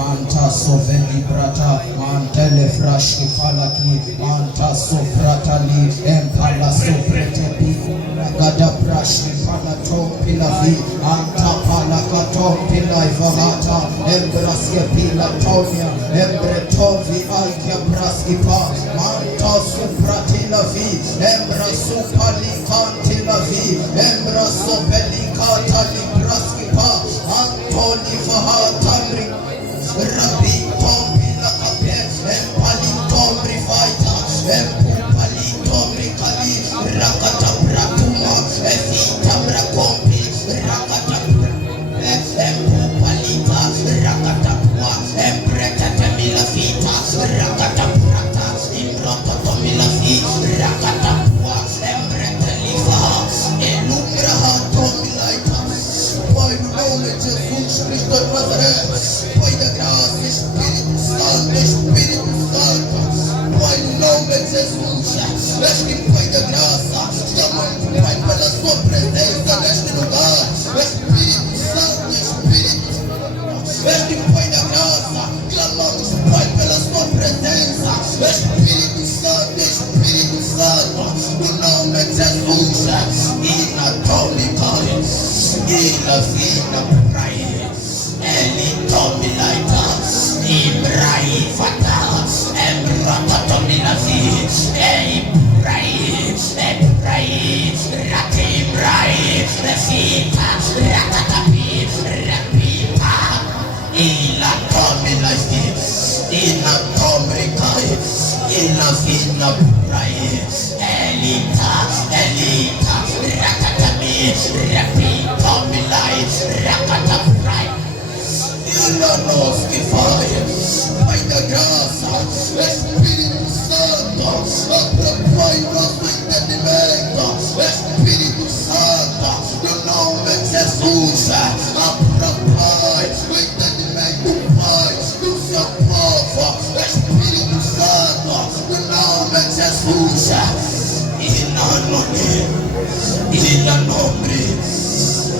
Manta soveli brata, mantele frashki palaki, manta sofratali, empala sofretepi, gada prashki palato pilavi, anta palakato pilaivahata, embraske pilatonia, embretovi aikia braski pa, manta supratilavi, embrasupali kantilavi, embrasopeli katali braski pa, antoli vahata Rabbi Tombi Lakape, Empali Tombi Fighter, Empali Tombi Kali, Rakata Bratuma, Efita Brakombi, Rakata Empalita, Rakata Pua, Empreta Tamila Fita, Rakata Prata, Imbrota Tomila Fi, Rakata Pua, Empreta Liva, Elumra Tomilaita. Pai, no nome de Jesus Cristo de Nazaré, Pai da graça, Espírito Santo, Pai, no nome de Jesus, este Pai da graça, chamamos, Pai, pela sua presença neste lugar, Espírito Santo, este Pai da graça, clamamos, Pai, pela sua presença, Espírito Santo, no nome de Jesus, inatômica, ila fina praia, ele tome laita, Ibrai fata, embrata tome la fi, Ibrai, rate Ibrai, refita, ratatapi, rapita, ila tome la fi, ila tome kai, ila fina praia, elita, ratatami, rapita, milai, rakataprai. Ila nos que faz, Pai da graça, Espírito Santo, atrapalha o nosso entendimento, Espírito Santo, no nome de Jesus, atrapalha o entendimento, Pai, do seu povo, Espírito Santo, no nome de Jesus, ila nombre,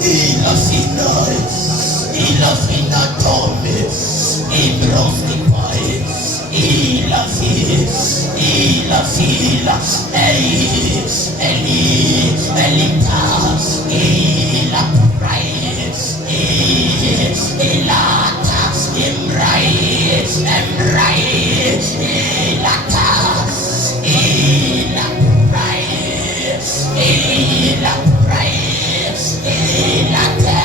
ila finale. Ila fina tome, ibroski pai, ila fila, elita, ila prai, ilata, emrai, ilata, ila prai, ilata.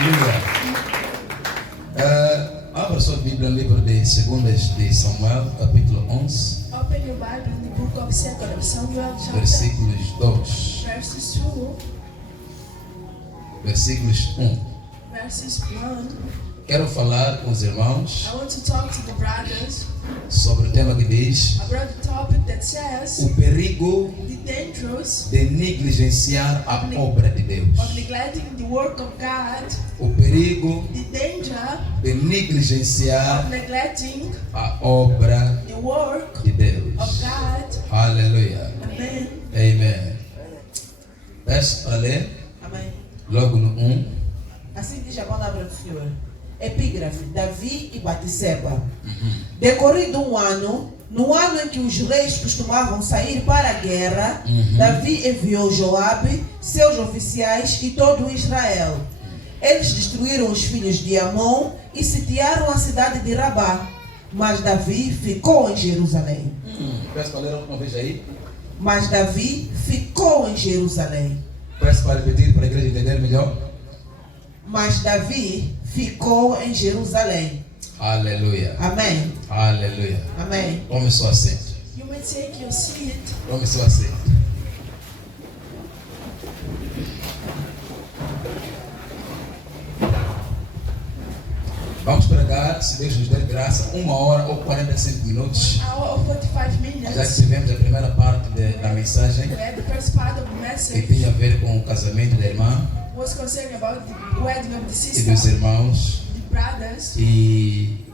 Aleluia. Abra sua Bíblia no livro de 2 de Samuel, capítulo 11. Open your Bible in the book of 2 Samuel, chapter Versículos 2. verses 2, Versículos 1. verses 1. Quero falar com os irmãos I want to talk to the brothers sobre o tema que diz about the topic that says o perigo the dangers de negligenciar a obra de Deus. of neglecting the work of God, O perigo the danger de negligenciar of neglecting a obra the work de Deus. of God. Aleluia. Amen. Amen. Peço para ler Amém. logo no 1. Assim diz a palavra do Senhor. Epígrafe: Davi e Batseba. Decorrido um ano, no ano em que os reis costumavam sair para a guerra, Davi enviou Joabe, seus oficiais e todo Israel. Eles destruíram os filhos de Amon e sitiaram a cidade de Rabá. Mas Davi ficou em Jerusalém. Peço para ler uma vez aí. Mas Davi ficou em Jerusalém. Peço para repetir para a igreja entender melhor. Mas Davi ficou em Jerusalém. Aleluia. Amém. Aleluia. Amém. Tome seu assento. You may take your seat. Tome seu assento. Vamos pregar, se Deus nos der graça, 1 hora ou 45 minutos. 1 hour or 45 Já que minutes. tivemos a primeira parte da mensagem We had the first part of the que message tinha a ver com o casamento da irmã was concerning about the wedding of the e dos sister, irmãos. the brothers. E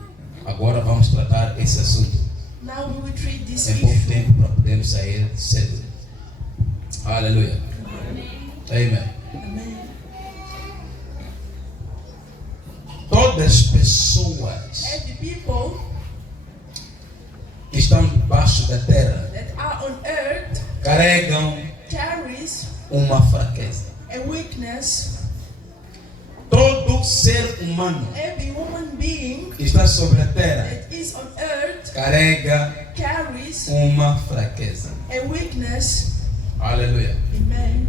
agora vamos tratar esse assunto Now we will treat this em pouco issue. tempo para podermos sair cedo. Aleluia. Amém. Amen. Todas as pessoas Every people que estão debaixo da terra that are on earth carregam carries uma fraqueza. a weakness. Todo ser humano Every human being que está sobre a terra that is on earth carrega carries uma fraqueza. a weakness. Aleluia. Amen.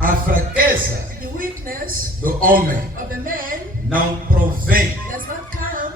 A fraqueza The weakness do homem of a man não provém does not come,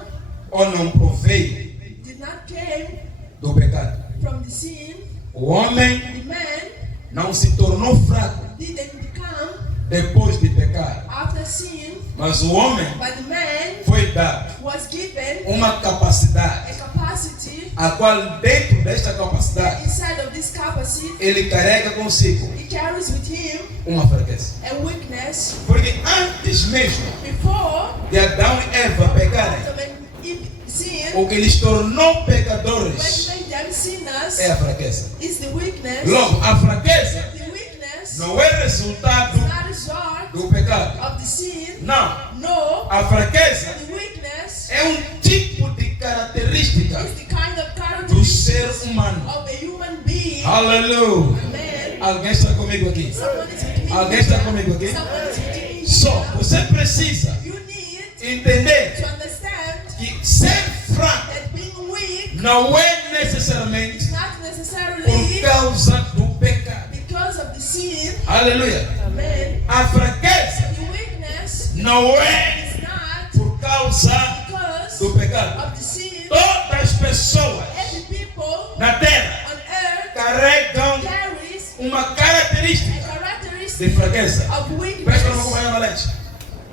ou não proveio did not came do pecado. from the sin. O homem The man não se tornou fraco didn't become depois de pecar, after sin, mas o homem but the man foi dado was given uma capacidade a capacity. a qual dentro desta capacidade Inside of this capacity, ele carrega consigo he carries with him uma fraqueza. a weakness. Porque antes mesmo Before de Adão e Eva pecarem, Adam and Eve sinned, o que lhes tornou what pecadores made them sinners é a fraqueza. is the weakness. Logo, a fraqueza The weakness não é resultado is not a result do pecado. of the sin. Não. No, A fraqueza the weakness é um tipo de característica is the kind of do ser characteristic humano. of a human being. Aleluia. Amen. Alguém está comigo aqui? Someone is with me. Alguém está comigo aqui? Someone is with me. Só você precisa You need entender to understand que ser fraco that being weak não é necessariamente is not por necessarily causa do pecado. because of the sin. Aleluia. Amen. A fraqueza The weakness não é is not por causa because do pecado. of the sin. Todas as pessoas Every people na terra on earth carregam carries uma a característica de characteristic fraqueza. of Presta uma weakness. companhia valente.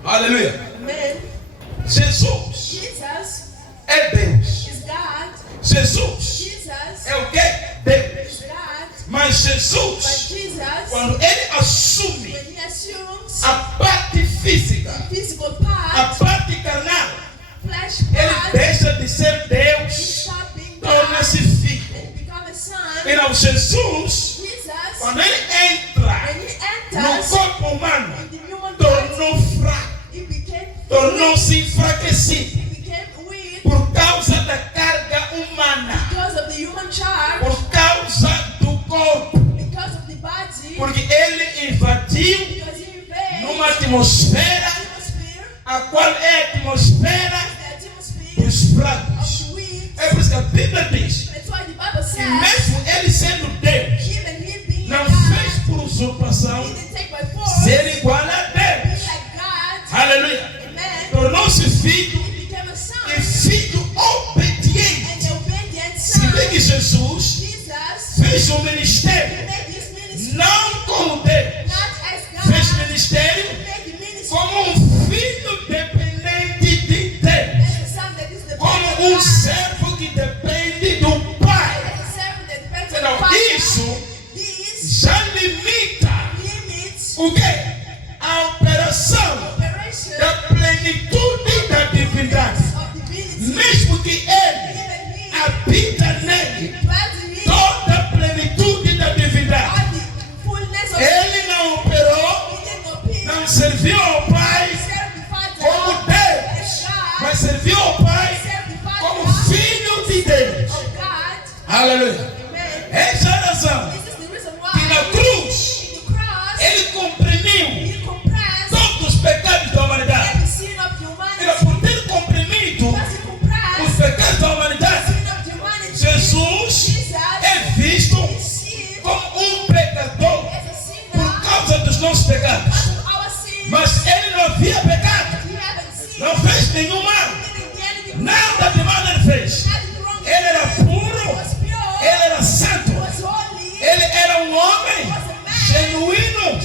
Aleluia. Amen. Jesus Jesus é Deus. is God. Jesus Jesus é o que? Deus. is God. Mas But Jesus, Jesus, quando ele assume when he assumes a parte física, physical a part, parte carnal, flesh ele part, deixa de ser he Deus, stop being God torna-se filho. and become a son. Então Jesus, Jesus, quando ele entra when he no enters corpo humano, in the human body, tornou fraco, he became tornou-se enfraquecido he became weak por causa da carga humana, because of the human charge, por causa do corpo, because of the body, porque ele invadiu because he invades numa atmosfera the atmosphere, a qual é a atmosfera the atmosphere dos of fracos. the weak. É por isso que a Bíblia diz That's why the Bible que says, mesmo ele sendo Deus, even he being não God, fez por usurpação he didn't take by force, ser igual a be Deus. like God. Aleluia. Aleluia. Amen. Essa é a razão This is the reason que na why cruz in the cross ele comprimiu he compressed todos os pecados da humanidade. every sin of Era humanity. por ter comprimido Because he compressed os pecados da humanidade. sin of humanity. Jesus Jesus é visto is seen como pecador as a sinner por causa dos nossos pecados. because of our sins. Mas ele não havia pecado, He haven't sinned. não fez nenhum mal, Didn't do anything nada de mal ele fez. Nothing wrong. Ele era He puro, was pure. ele era santo, He was holy. ele era um homem genuíno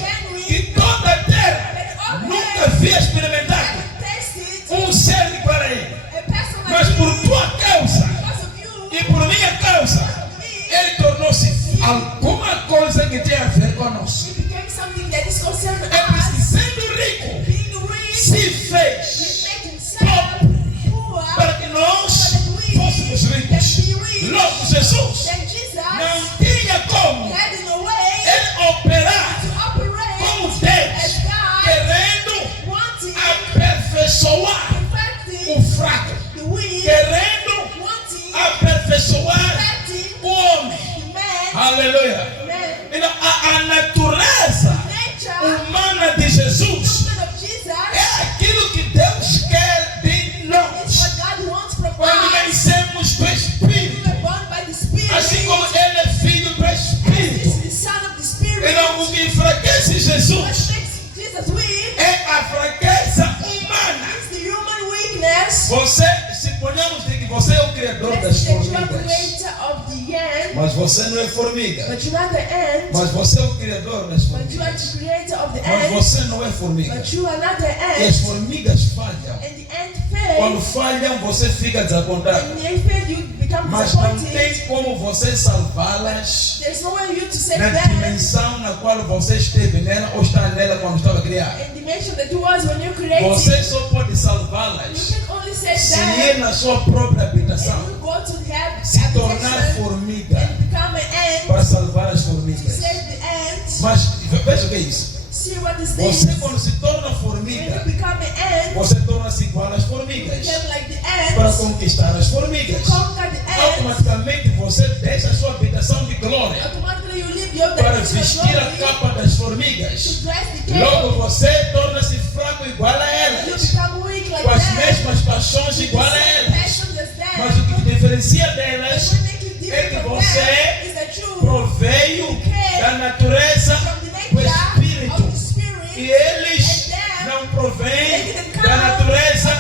que toda a terra nunca havia experimentado Tasted um ser igual a ele. a person like Mas por you tua causa because of you. e por minha causa, ele tornou-se alguma coisa que tem a ver conosco. He became something that is concerned É por isso que, us. sendo rico, Being rich, se he fez made himself poor para que nós fôssemos ricos. Logo, Jesus Then Jesus não tinha como had in a way ele operar to operate como as Deus, God, querendo wanting, aperfeiçoar perfecting o fraco, the weak, querendo wanting, aperfeiçoar perfecting o homem. the man, Aleluia. man, Então, a natureza nature, humana de Jesus something of Jesus é aquilo que Deus quer de is nós. what God wants from Quando us. nascemos do We Espírito, were born by the Spirit. assim como Ele é filho do This Espírito. is the Son of the Spirit. Então, o que enfraquece What Jesus makes Jesus weak é a fraqueza humana. is the human weakness. Você, se ponhamos de que você é o criador das Let's say you are formigas, creator of the ant, mas você não é formiga. but you're not the ant. Mas você é o criador das But you are formigas. the creator of the Mas ant. você não é formiga. But you are not the E as ant. formigas falham. And the ant Quando fails. falham, você fica desapontado. And they fail, you become Mas não disappointed. tem como você salvá-las There's no way you to save na them dimensão na qual você esteve nela ou está nela quando estava criado. in the dimension that you was when you created. Você só pode You salvá-las can only save se them ir na sua própria and habitação, you go to have se tornar habitation formiga and become an ant para salvar as to formigas. save the ant. Mas veja o que é isso. See what is Você this? quando se torna When formiga, you become an ant, você torna-se igual às you formigas become like the para ants. conquistar as formigas. Conquer the ants. Automaticamente você deixa a sua habitação de glória Automatically you leave your para dimension of vestir a glory capa das to formigas. dress the Logo cake. você torna-se fraco igual a You elas, become weak like com as that. mesmas paixões igual a elas. Passions as that. Mas o que te diferencia delas What make you é que different from você them is that you proveio da natureza from the do nature of Espírito. the Spirit E eles não provêm da natureza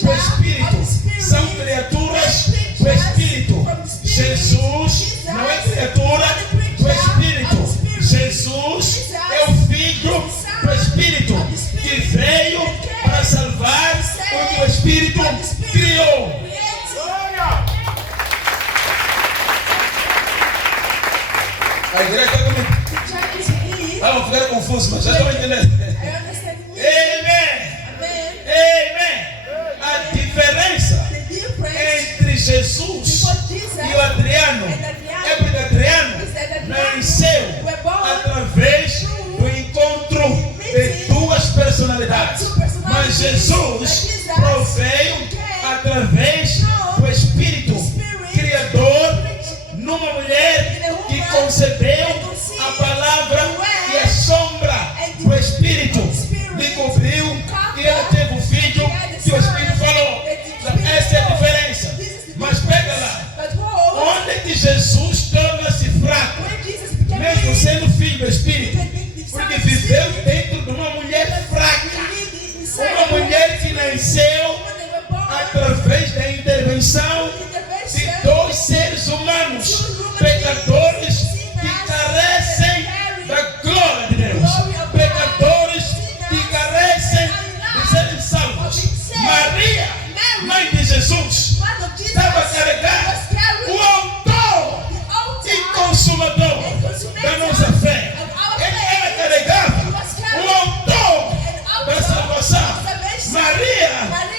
do Espírito. São criaturas do Espírito. Jesus não é criatura do Espírito. Jesus é o Filho do Espírito que veio para salvar o que o Espírito criou. A igreja está comigo. Vamos ficar confusos, mas já estão entendendo. Amém. Amém. A diferença entre Jesus e o Adriano é porque Adriano nasceu através do encontro de duas personalidades. Mas Jesus proveio através do Espírito Criador numa mulher que concebeu a palavra e a sombra do Espírito lhe cobriu e ela teve o filho que o Espírito falou. Essa é a diferença. Mas pega lá. Onde que Jesus torna-se fraco, mesmo sendo filho do Espírito? Porque viveu dentro de uma mulher fraca. Uma mulher que nasceu através da intervenção de dois seres humanos, pecadores que carecem da glória de Deus. Pecadores que carecem de serem salvos. Maria, mãe de Jesus, estava carregada o autor e consumador da nossa fé. Ele carregava o autor da salvação. Maria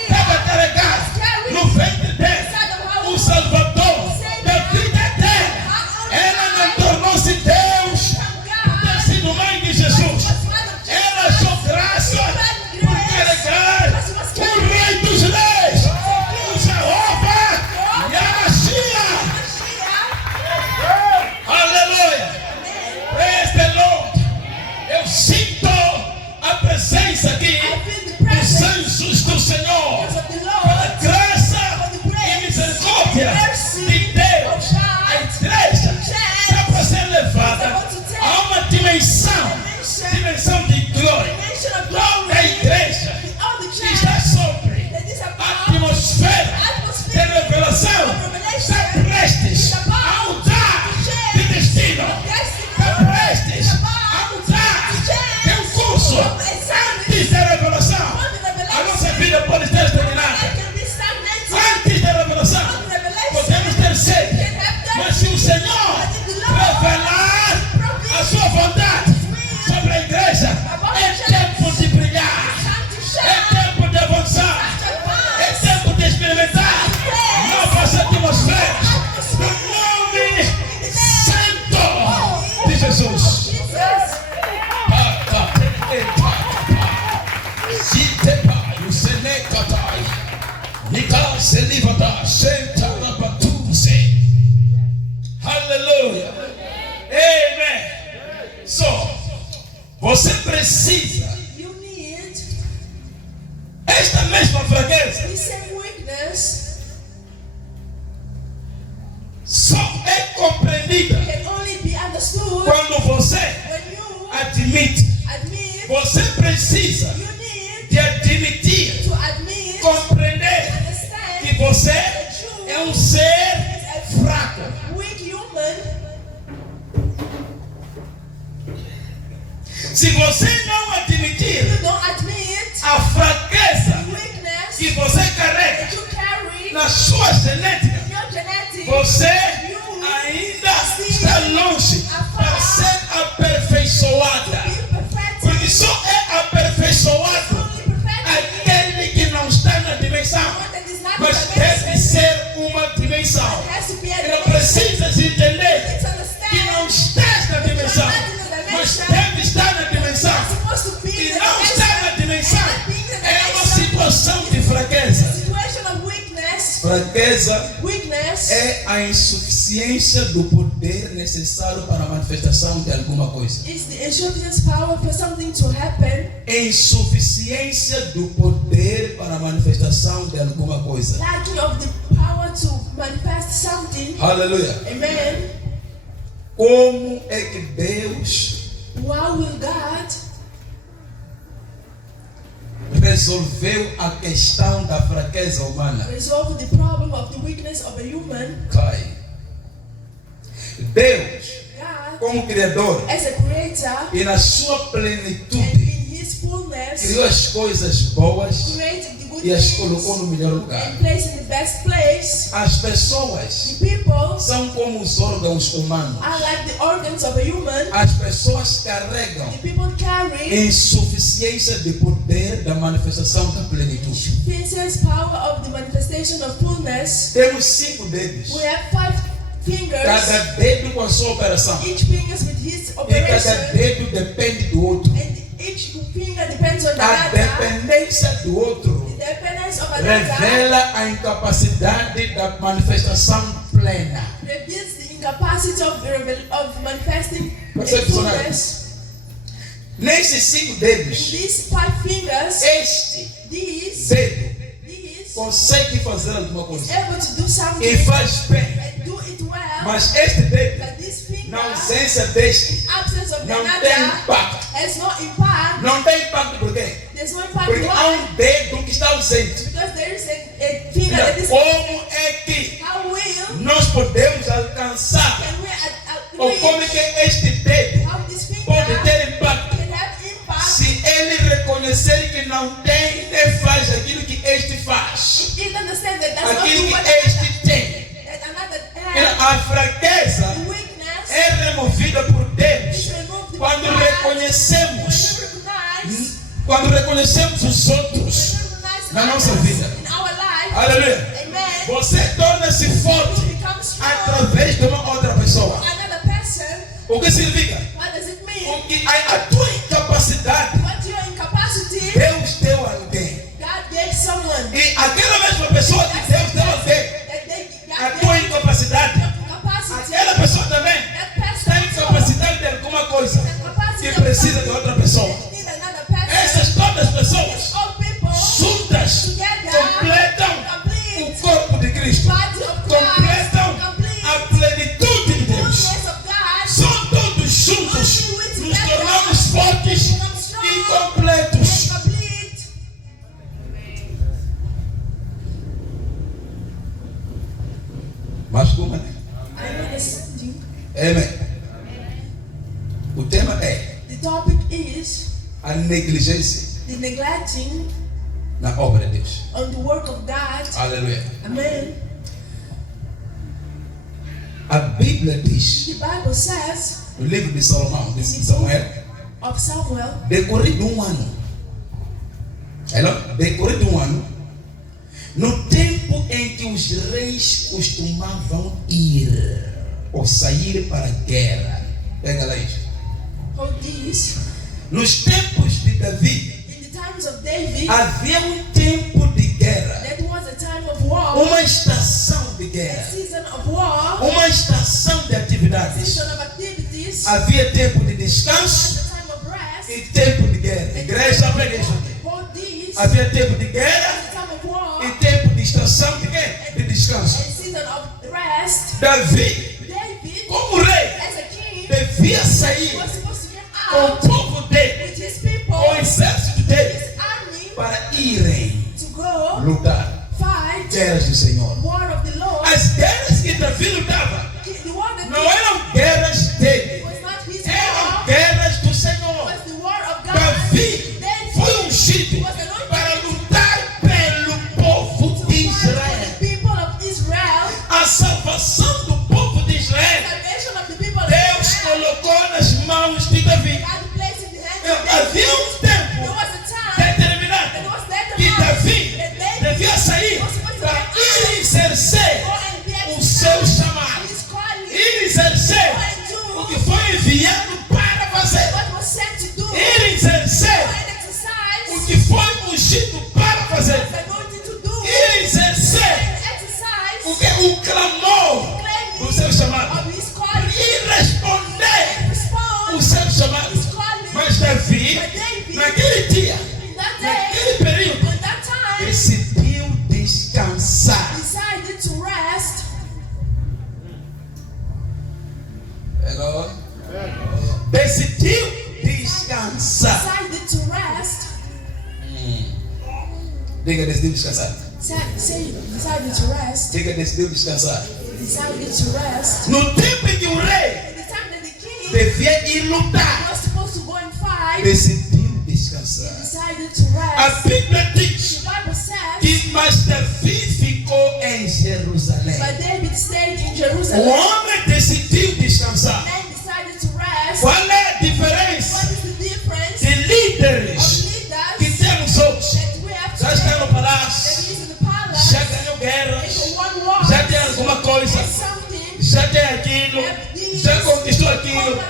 Nikase livata, senta rabatuse. Aleluia. Amen. So, você precisa You need esta mesma fraqueza. the same weakness Só é compreendida can only be understood quando você when you admite. admit. Você precisa You need de admitir, to admit, compreender que understand você that you é um ser fraco. weak human. Se você não admitir You don't admit a fraqueza weakness que você carrega that you carry na sua genética, in your genetics. você ainda está longe para ser aperfeiçoada. Be perfect. Porque só é aperfeiçoado Only perfect. aquele que não está na dimensão, That is not mas the deve dimension. ser uma dimensão. It has to be a E não dimension. precisa de entender Let's que não understand. estás na dimensão, mas deve estar na dimensão. Supposed to be E in the não estar na dimensão and not being in the é uma dimension. situação de fraqueza. Situation of weakness. Fraqueza Weakness é a insuficiência do poder necessário para a manifestação de alguma coisa. is the insufficient power for something to happen. Insuficiência do poder para a manifestação de alguma coisa. Lacking of the power to manifest something. Aleluia. Amen. Como é que Deus How will God resolveu a questão da fraqueza humana? resolve the problem of the weakness of a human? Cai. Deus, God, como Criador, as a creator e na sua and plenitude, in His fullness, criou as coisas boas created the good e as things colocou no melhor lugar. and placed in the best place. As pessoas The people são como os órgãos humanos. are like the organs of a human. As pessoas carregam The people carry insuficiência de poder da manifestação da plenitude. Princess power of the manifestation of fullness. Temos 5 dedos. We have 5 fingers, Cada dedo com a sua operação. each finger with his E cada operation, dedo depende do outro. and each finger depends on the A other. dependência do outro The dependence of another revela a incapacidade da manifestação plena. reveals the incapacity of manifesting a Percebe, fullness. Nesses 5 In dedos, these 5 fingers, este these dedo is consegue fazer alguma coisa able to do something e faz bem. and do it well. Mas este dedo, But this finger, na ausência deste, absence of the não tem other, impacto. has no impact. Não tem impacto por quê? There's no impact. Porque há Why? dedo que está ausente. Because there is a finger that is. Como é que How will nós podemos alcançar? can we Ou como é que este dedo how this finger pode ter impacto? can have impact? Se ele reconhecer que não tem, nem faz aquilo que este faz. It understand that that's not Aquilo what que este tem. that another Então, has. a fraqueza The weakness é removida por is Deus removed quando by God. reconhecemos, When we recognize quando reconhecemos os outros na nossa vida. in our life. Aleluia. Amen. Você torna-se forte You become strong. através de uma outra pessoa. Another person. O que significa? What does it mean? Porque a tua incapacidade, What your incapacity, Deus deu a alguém. God gave someone. E aquela mesma pessoa que Deus deu a alguém, That they, a God tua gave incapacidade, incapacity. aquela pessoa também That person tem incapacidade de alguma coisa capacity que precisa de outra pessoa. need another person. Essas todas as pessoas All people juntas completam o corpo de Cristo, body of completam Christ, complete a plenitude de Deus. fullness of God. Só todos juntos nos tornamos fortes e completos. And complete. Mas como é? I understand you. Amém. O tema é The topic is a negligência the neglecting na obra de Deus. on the work of God. Aleluia. Amen. A Bíblia diz, The Bible says no livro de Salomão, de Samuel, of Samuel, decorrido um ano. Decorrido um ano, no tempo em que os reis costumavam ir ou sair para a guerra. Pega lá isso. hold this. Nos tempos de Davi, In the times of David, havia um tempo de guerra that was a time guerra. season of war, Uma estação de atividades. season of activities, Havia tempo de descanso the time of rest, e tempo de guerra. Igreja, aprende isso aqui. both these, Havia tempo de guerra the time of war, e tempo de estação de quê? De descanso. and season of rest. Davi, David, como rei, as a king, devia sair was supposed to get com o out povo dele, with his people, com o exército dele, his army, para irem to go lutar. fight Guerras do Senhor. war of the Lord. As guerras que Davi lutava The war that não eram guerras dele, was not his eram war, guerras do Senhor. was the war of God. Davi foi ungido para lutar pelo povo de Israel. The people of Israel, A salvação do povo de Israel, salvation of the people of Deus Israel, colocou nas mãos de Davi. God placed in the hands of David. Havia um There tempo was a time determinado that was that que the Davi that David devia sair para ir exercer go and be o seu chamado, his calling, ir exercer o que foi enviado para fazer, what was sent to do, ir exercer and o exercise, que foi ungido para fazer, was anointed to do, ir exercer and exercise o clamor do seu chamado, of his calling, ir responder respond o seu chamado. his calling. Mas Davi, But David, naquele dia, in that naquele day, período, in that time, decidiu descansar. decided to rest. Decidiu descansar. Decided to rest. Diga, decidiu descansar. Say, decided to rest. Diga, decidiu descansar. Decided to rest. No tempo em que o rei In the time that the king devia ir lutar, was supposed to go and fight, decidiu descansar. decided to A rest. Bíblia diz The Bible says, que mas Davi ficou em Jerusalém. but David stayed in O Jerusalem homem decidiu descansar. and decided to rest. Qual é a What diferença is the difference de of líderes que leaders temos hoje? that we have Já está no today? That palácio, is in the palace, já ganhou guerras, and won wars, já tem alguma coisa, and something, já tem aquilo, já conquistou aquilo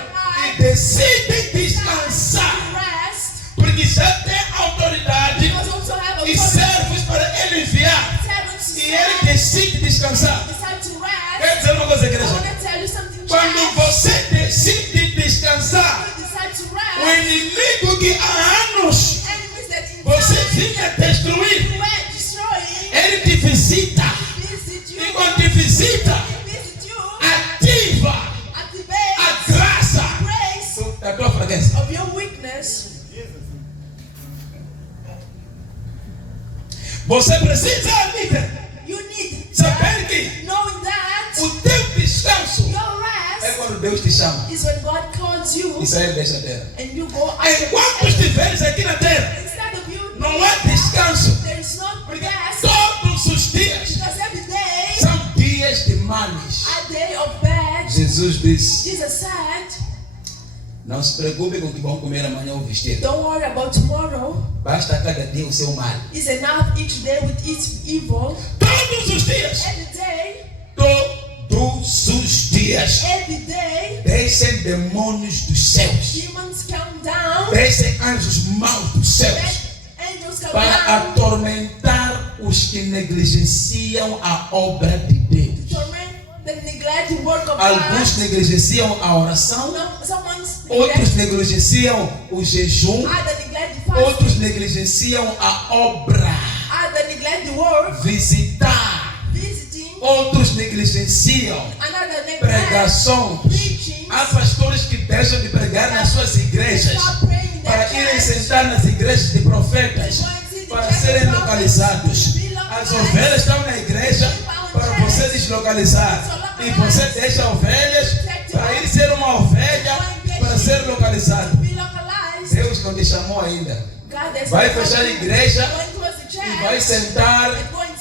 e decidem descansar rest, porque já tem autoridade because also have e authority. servos para ele enviar Servants e ele decide descansar. decide to rest. Quer dizer uma coisa, I igreja? want to tell you something, Quando church. você decide descansar, You decide to o rest. inimigo que há anos Enemies that in você time vinha destruir, you were destroying, ele te visita. visit you, E quando te visita, visit you, ativa activate a graça grace da tua fraqueza. of your weakness. Você precisa, líder, You need saber que knowing that o teu descanso your é rest quando Deus te chama is when God calls you e sair desta terra. and you go out. Enquanto estiveres aqui na terra, Instead of you, não há descanso. there is no rest Todos os dias because every day são dias de males. a day of bad. Jesus disse: Jesus said, não se preocupe com o que vão comer amanhã ou vestir. don't worry about tomorrow. Basta cada dia o seu mal. It's enough each day with its evil. Todos os dias. Every day, Todos os dias. every day, Descem demônios dos céus. demons come down. Descem anjos maus dos céus. Angels come Para down. atormentar os que negligenciam a obra de Deus. Torment the neglect the work of Alguns God. negligenciam a oração. Someone's Outros neglect. negligenciam o jejum. Other neglect the fast. Outros negligenciam a obra. Other neglect the work. Visitar. Visiting. Outros negligenciam Another neglect pregações. preaching. Há pastores que deixam de pregar nas suas igrejas Stop praying in para their irem church. sentar nas igrejas de profetas para serem localizados. As ovelhas estão na igreja para você deslocalizar. E você deixa ovelhas para ir ser uma ovelha para ser localizado. Be localized. Deus não te chamou ainda. God has Vai fechar a igreja going towards the church. e vai sentar,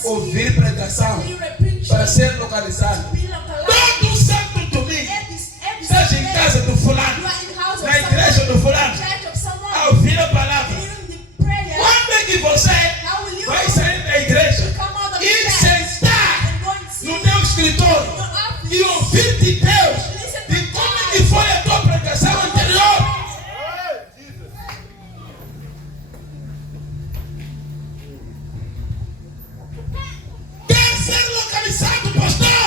ouvir pregação Hear a preaching. para ser localizado. Be localized. Todo santo domingo, Every seja em Sunday, casa do you fulano, are in the house of na igreja someone, do fulano, church of someone, a ouvir a palavra. hearing the prayer. Quando é que você How will you vai sair da igreja, come out of the ir church sentar and go and see no teu escritório your office e ouvir de Deus de como é que foi a tua pregação anterior? Quer ser localizado, pastor?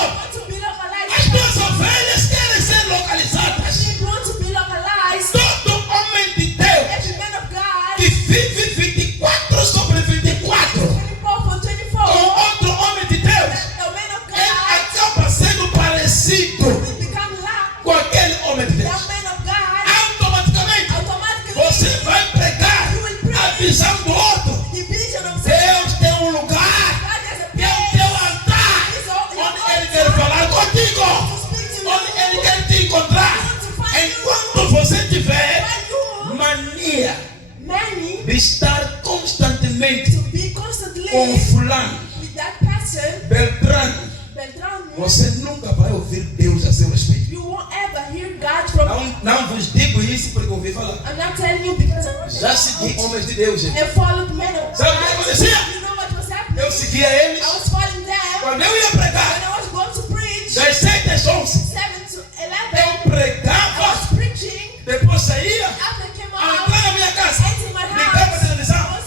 estar constantemente to be constantly com fulano, with that person, Beltrano, Beltrano, você nunca vai ouvir Deus a seu respeito. you won't ever hear God from. Não vos digo isso porque ouvi falar. I'm not telling you because Já segui homens de Deus, gente. I followed men of Sabe o que acontecia? You know what was happening? Eu seguia eles. I was following them Quando eu ia when pregar, I was going to preach das 7 às 11, 7 to 11. eu I pregava, was preaching. depois saía, After I came a out, entrar na minha casa, enter my ligava a house, televisão,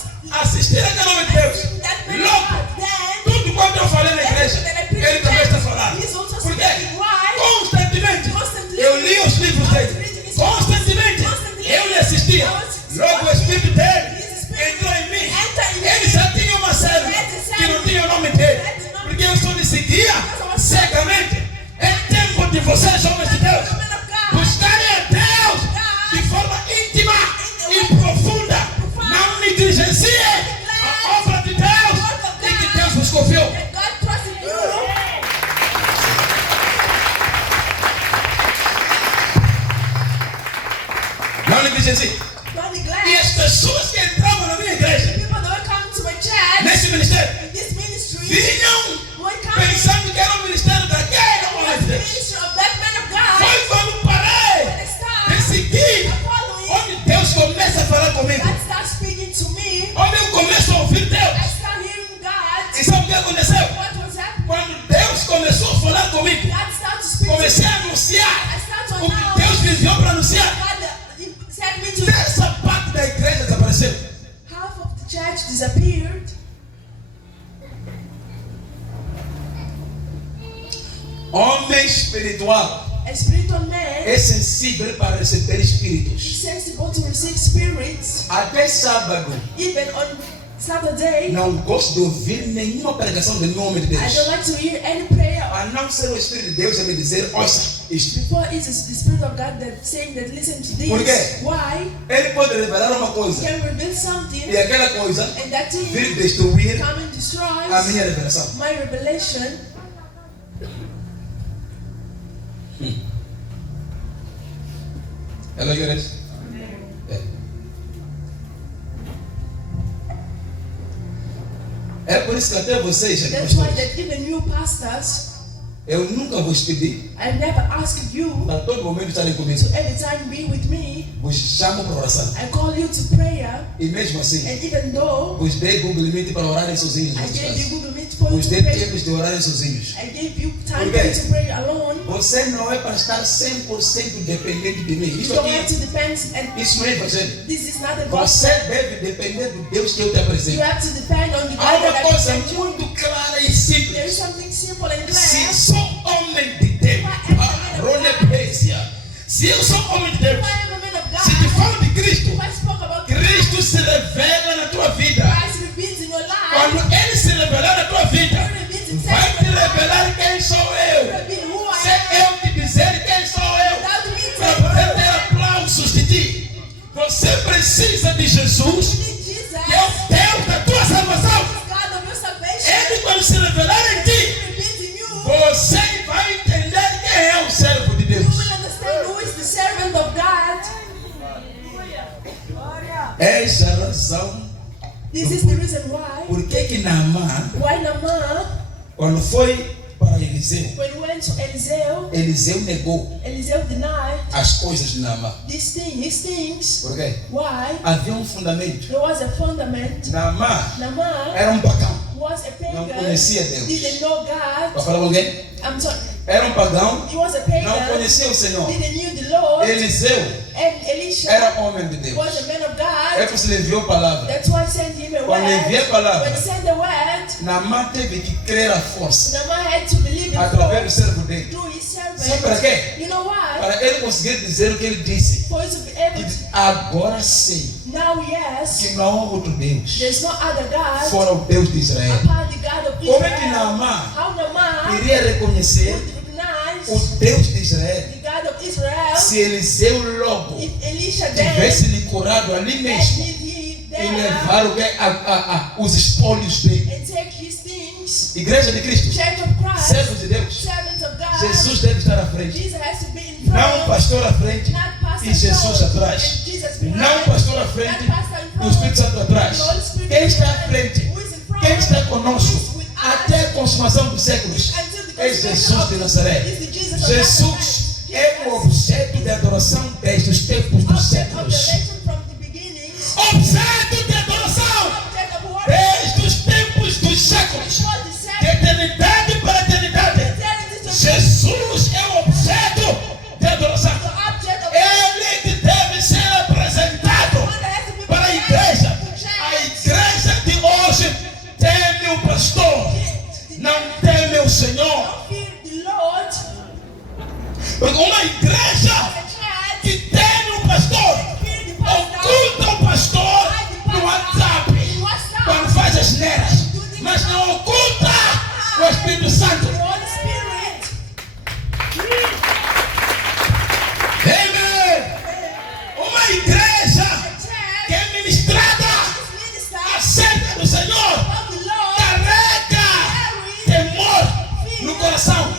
assistir aquele homem de Deus. that man of Logo, God. Then tudo quanto eu falei na igreja, ele também está falando. he's also Por quê? speaking. Why? Constantemente. Constantly. Eu li os livros dele. Constantemente. Eu lhe assistia. Logo o Espírito dele entrou em mim. Ele já tinha uma serva que não tinha o nome dele. Porque eu só lhe seguia cegamente. É tempo de vocês, homens de Deus, buscarem a Deus de forma íntima e profunda. Não negligenciem a obra de Deus e que Deus vos confiou. And God trusted you. Não negligencie. Don't E neglect. as pessoas que entravam na minha igreja, People that were coming to my church nesse ministério, in this ministry vinham were coming pensando que era o ministério daquele to homem the de Deus. ministry of that man of God. Foi quando parei When I de start seguir, following, onde Deus começa a falar comigo, God starts speaking to me. onde eu começo a ouvir I Deus. start hearing God. E sabe o que aconteceu? What was happening? Quando Deus começou a falar comigo, God started to speak to me. comecei a anunciar I started to o que announce Deus me enviou para anunciar. God sent me to Essa parte da igreja desapareceu. half of the church disappeared. Homem espiritual A spiritual man é sensível para receber espíritos. sensible to receive spirits. Até sábado, Even on Saturday, não gosto de ouvir nenhuma pregação de nome de I Deus. don't like to hear any prayer. A não ser o Espírito de Deus a me dizer, ouça isto. Before it is the Spirit of God that's saying that listen to this. Por quê? Why? Ele pode revelar uma He coisa can reveal something e aquela coisa and that thing vir destruir come and destroys a minha revelação. my revelation. Hello, igreja? É por isso que até vocês, aqui, That's why pastores, that even you pastors, eu nunca vos pedi I never asked you para todo momento estarem comigo. to every time be with me. Vos chamo para oração. I call you to prayer, E mesmo assim, and even though vos dei Google Meet para orarem sozinhos. I nas gave you casas. Google Meet for you Vos to dei pray, tempos de orarem sozinhos. I gave you time Por for quê? you to pray alone. Você não é para estar 100% dependente de mim. You Isso don't have aqui, to depend, and isso não é evangelho. this is not a gospel. Você deve depender do Deus que eu te You apresento. have to depend on the Há God uma that I coisa present you. muito clara e There is simples. something simple and Se clear. sou homem de Deus, se eu sou homem de Deus, If I am a man of se te God, falo de Cristo, if I spoke about Cristo se revela na tua vida. Christ reveals in your life, Quando Ele se revelar na tua vida, He reveals Himself vai in te your life. revelar quem sou He eu. reveals who I Se am. eu te dizer quem sou eu, Without me para saying poder ter aplausos de ti, você precisa de Jesus, Jesus, que é o Deus da tua salvação. God of your salvation, Ele, quando se revelar em ti, He reveals in you. você vai entender quem é o servo de You Deus. will understand who is the servant of God. Essa é a razão This is the reason why. por que Naamã, Why Naaman, quando foi para Eliseu, when he went to Eliseo, Eliseu negou Eliseo denied as coisas de Naamã. his things. Por quê? Why? Havia um fundamento. There was a fundament. Naamã Naaman era um pagão. was a Não pagan, conhecia Deus. didn't know Para God. falar com alguém? I'm sorry, Era um pagão, he was a não pagan, conhecia o Senhor. didn't know the Lord, Eliseu and Elisha era homem de Deus. was a man of É God. por isso ele enviou palavra. That's why he sent him a Quando ele envia a word. palavra, When he sent the word, Naamã teve que crer à força Naaman had to believe in através do God servo dele. through his Sabe servant. para quê? You know why? Para ele conseguir dizer o que ele disse. For you to be able to, Agora sei now yes, que não há outro Deus there's no other God fora o Deus de Israel. apart the God of Como é que Israel. Naamã How Naaman iria reconhecer would o recognize Deus de Israel the God of Israel se Eliseu logo if Elisha then tivesse lhe curado ali had mesmo him e there levar os espólios dele? and take his things? Igreja de Cristo, Church of Christ, servos de Deus, servants of God, Jesus deve estar à frente, Jesus has to be in não o front, pastor à frente not pastor e Jesus front, atrás. and Jesus behind, Não o pastor à frente not pastor in e o Espírito Santo atrás. The Holy Spirit Quem está à behind, frente? who is in front, Quem está who is conosco? with us, Até a consumação dos séculos. until the É consummation Jesus of de the- Nazaré. is the Jesus of Jesus Nazareth. é o objeto de adoração desde os tempos dos Object of séculos. adoration from the beginning. Objeto de adoração Object of worship desde os tempos dos séculos. for the De second. eternidade para eternidade. Eternity to Jesus é o objeto de adoração. the object of Ele que deve ser apresentado one that has to be para a presented igreja. to A church. igreja de hoje teme o pastor, não teme o Senhor. Fear the Lord. Porque uma igreja The church que teme o pastor fear the pastor. oculta o pastor no WhatsApp quando faz as neiras, mas não oculta o Espírito Santo. The Holy Spirit. Amém. Uma igreja The church que é ministrada is minister acerca do Senhor of the Lord. carrega temor no coração,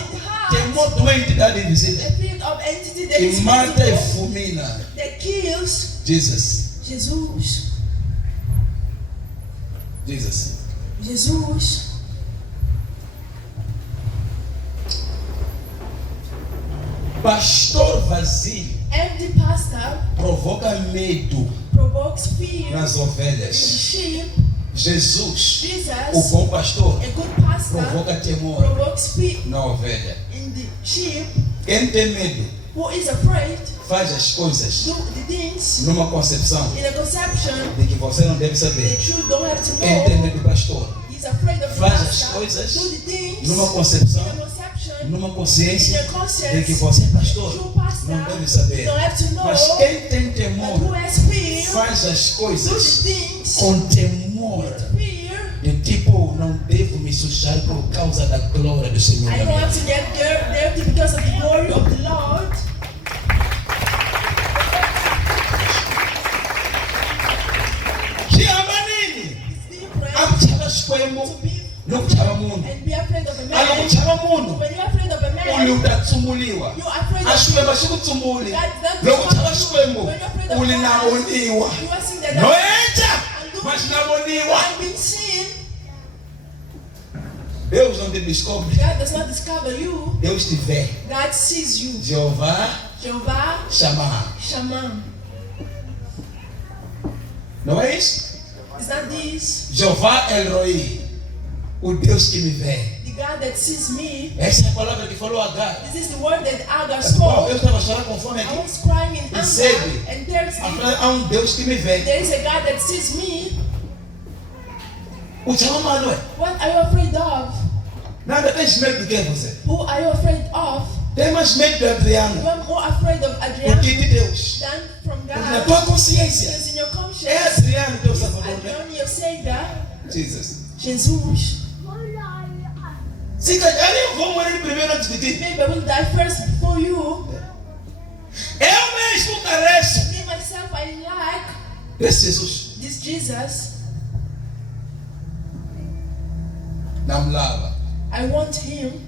temor de uma entidade invisível. The fear of entity that E is mata e visible, fulmina. that kills Jesus. Jesus. Jesus. Jesus. Pastor vazio Empty pastor provoca medo provokes fear nas in the ovelhas. sheep. Jesus, o Jesus, bom pastor, a good pastor, provoca temor provokes fear na ovelha. in the sheep. Quem tem medo Who is afraid faz as coisas do the things numa concepção in a conception de que você não deve saber. that you don't have to Quem tem know. medo do pastor He's afraid of the faz as pastor. coisas Do the things numa in concepção, a conception, numa in consciência your de que conscience. você é pastor. You pastor Não deve saber. don't have to know. Mas quem tem But who temor has fear faz as do the coisas things com temor. with fear. De tipo, não devo me sujar por causa da glória do Senhor. I don't have to get dirty because of the glory of the Lord. Chama nini? It's different Akuchava xikwembu, to be nokuchava munhu. and be afraid of a man. Alokuchava munhu, When you're afraid of a man, uli utatsumuliwa. you're afraid A of xikwembu a xi ku tsumuli. God. That Loko chava xikwembu, when you're afraid of uli God, navoniwa. you are seeing that No I'm entra, mas navoniwa. being seen. Deus não te descobre, God does not discover you. Deus te vê. God sees you. Jeová Jehovah chama. Shammah. Não é isso? Is that this? Jeová Elroi, o Deus que me vê. The God that sees me. Essa é a palavra que falou Agar. This is the word that Agar Eu spoke. estava chorando com fome I aqui. was crying in E sede. anger and thirsty. Há um Deus que me vê. There is a God that sees me. O teu amado é. What are you afraid of? Nada, tens medo de quem você? Who are you afraid of? Tem mais medo de You Adriano are more afraid of do Adrian que de Deus. than from Porque na God. tua consciência Because in your é conscience, Adriano teu salvador, né? Adrian, your Savior, Jesus. Jesus. Se calhar eu vou morrer primeiro antes de ti. Maybe I will die first before you. Eu mesmo careço Me myself, I like desse Jesus. this Jesus. Não me lava. I want him.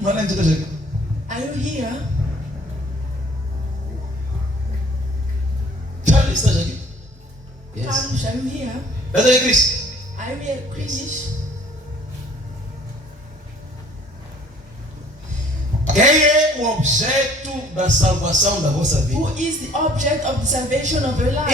Mas não entendo. Are you here? Charlie, estás aqui? Carlos, are you here? Estás aí, Cris? Are you here, Chris? Quem é o objeto da salvação da vossa vida? Who is the object of the salvation of your life?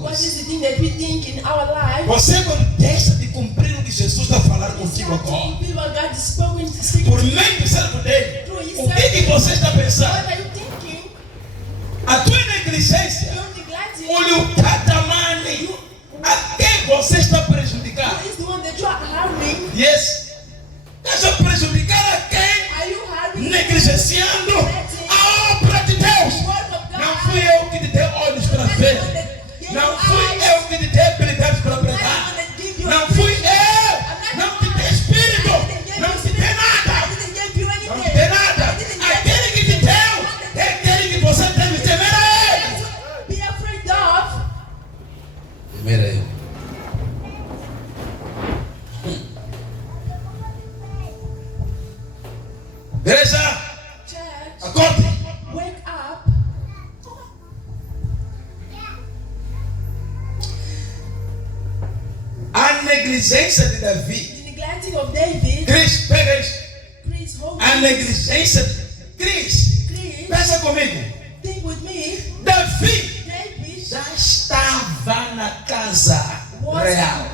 What is the thing that we think in our life? Você quando deixa de cumprir o que Jesus está falando It's contigo not to agora, fulfill what God is spoken to speak por to meio do servo dele, through his o que você está What pensando? are you thinking? A tua negligência, You're neglecting. o catamane, a quem você está prejudicando? Who is the one that you are harming? Yes. Deixa eu prejudicar a quem? Are you harming? Negligenciando a obra de The Deus. word of God. Não fui eu que te dei olhos para I'm the one ver. that gave Não you fui eyes. eu que te dei habilidades para I'm the pregar. one that gave you Não a fui brain. eu. Não te dei espírito. I didn't give Não you te dei spirit. nada. I didn't give you Não anything. te dei nada. I didn't give Aquele que te deu é aquele que você deve temer a ele. you. Be afraid of. Temer a ele. negligência de Davi. The neglecting of David. Cris, pega isso. Chris, hold A on. negligência. Cris, Chris, pensa comigo. think with me. Davi David já estava na casa was real.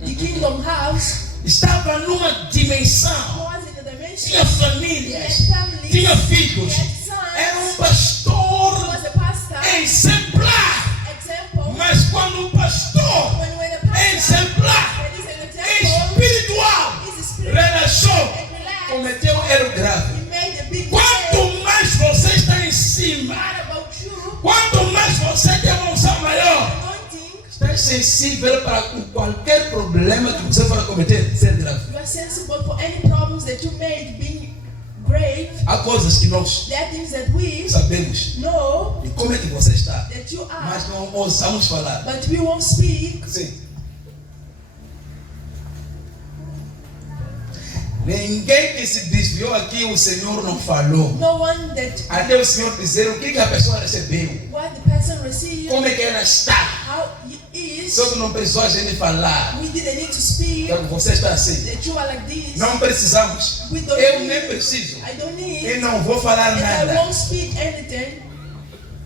the kingdom house. Estava numa dimensão. Was in the dimension. Tinha famílias. He had families. Tinha filhos. He had sons. Era He pastor was a pastor. exemplar. Example. Mas quando o pastor When a pastor exemplar, when he's an example, espiritual, he's spiritual relaxou, and relaxed. cometeu um erro grave. He made a big mistake. Quanto mais você está em cima, What about you? quanto mais você tem uma unção maior, Anointing. está sensível para qualquer problema que você for cometer ser grave. You are sensible for any problems that you made being grave. Há coisas que nós There are things that we sabemos know e como é que você está, that you mas are, não ousamos falar. but we won't speak. Sim. Ninguém que se desviou aqui, o Senhor não falou. No one that Até o Senhor dizer o que a pessoa recebeu, what the person received, como é que ela está. how he is. Só que não precisou a gente falar. We didn't need to speak Então você está assim. that you are like this. Não precisamos. We don't Eu need. nem preciso. I don't need. Eu não vou falar And I nada. won't speak anything.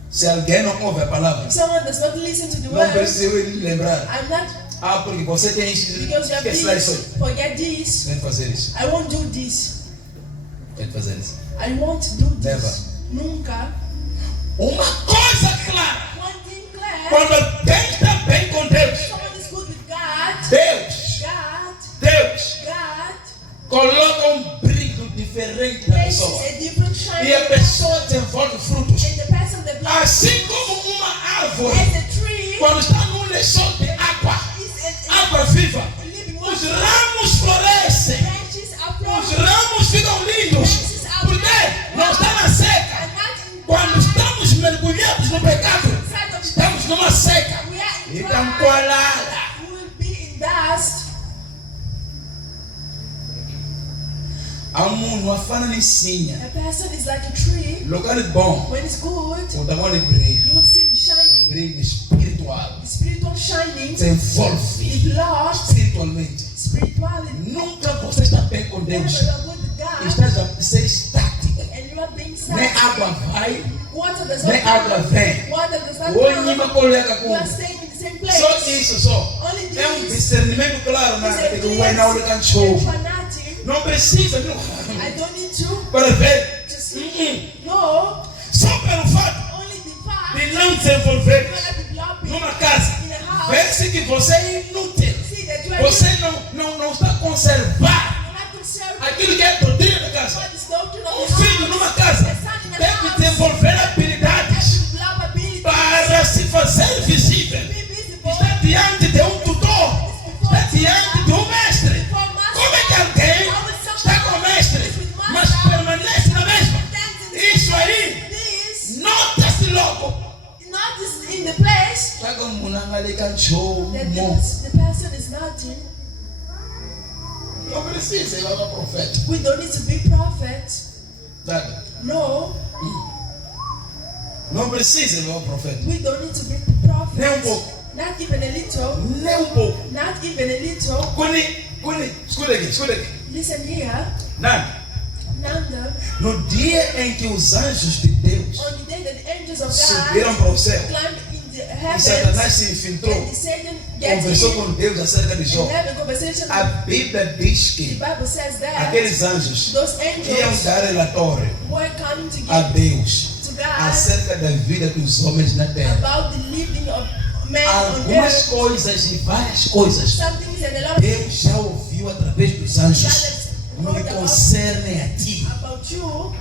Se alguém não ouve a palavra, If someone does not listen to the não word, precisa eu lhe lembrar. I'm not, Ah, porque você tem isso. because you have Esquece lá isso. this, forget this. Tem que fazer isso. I won't do this. Tem que fazer isso. I won't do this. Never. Nunca. Uma coisa clara. One thing clear. Quando alguém está bem com Deus, Someone is good with God. Deus God coloca um brilho diferente na places pessoa. a different shine. E a pessoa desenvolve frutos. And the person that blows Assim como uma árvore, as a tree quando está num lençol de água, is água viva, a living os water. ramos florescem, Branches are os flowing. ramos ficam lindos. Porque não está na seca. And not in Quando estamos mergulhados no pecado, inside of estamos numa seca. we are in Então, dry. colada. We will be in dust. Uma fananecinha. A person is like a tree. Lugar bom. When it's good, O tamanho de brilho. you will see the shining, Brilho espiritual. the spiritual shining, Se envolve the blood, espiritualmente. spirituality. Nunca você está bem com Whenever Deus. you are good with God Estás a ser estático. and you are being Nem sad, água vai, water does nem not água come. vem. Water does not Ou come. nenhuma colega You are com. staying in the same place. Só isso, só. Only É um this discernimento claro na is a que o clear Enau cantou. fanatic. Não precisa, I não. don't need to Para ver. just no. Só pelo fato Only the fact de não desenvolver you are developing numa casa. in a house. Vê-se que você é inútil. See that you are Você não está a conservar you're not conserving aquilo que é doutrina da casa. what is doctrine of Um the filho house. numa casa A son in a tem que house desenvolver has habilidades to develop ability para se fazer visível. to be visible. Está diante de um tutor. Está diante de um mestre. Como é que alguém está com o mestre, mas permanece na mesma? Isso aí, This nota-se logo. not is in the place Está como ali cantou. that the person is not in. Não precisa, ele é um profeta. We don't need to be prophets. Sabe? No, Não precisa, ele é um profeta. we don't need to be Nem um prophets. pouco. Not even a little. Nem um pouco. Not even a little. Cune, escuta aqui. Listen here. Nada. Nanda, No dia em que os anjos de Deus on the day that the angels of subiram God para o céu climbed in the e Satanás heavens se infiltrou, and Satan gets conversou in com Deus acerca de Jó, and have a conversation, a Bíblia diz the que Bible says that aqueles anjos those iam angels dar relatório were coming to a give Deus to God acerca da vida dos homens na terra. about the living of men on Algumas earth. coisas e várias coisas Some things and a lot of Deus já ouviu através dos anjos no que concerne a ti. about you.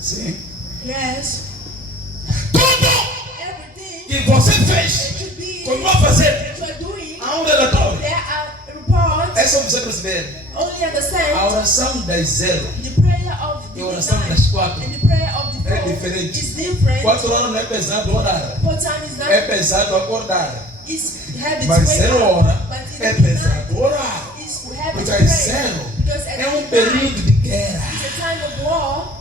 Sim. Yes, Tudo everything que você fez, that you be continua a fazer, that you are doing, há um relatório. there are reports. É só você perceber. Only A understand oração das 0 the prayer of e the a oração night das 4 and the prayer of the é four diferente. is different. 4 horas não é pesado orar, What time is é that? pesado acordar. It's habit Mas to wake 0 up, horas but in é the night pesado orar. it's habit Porque to às pray. 0 Because at é um midnight período de guerra. it's a time of war.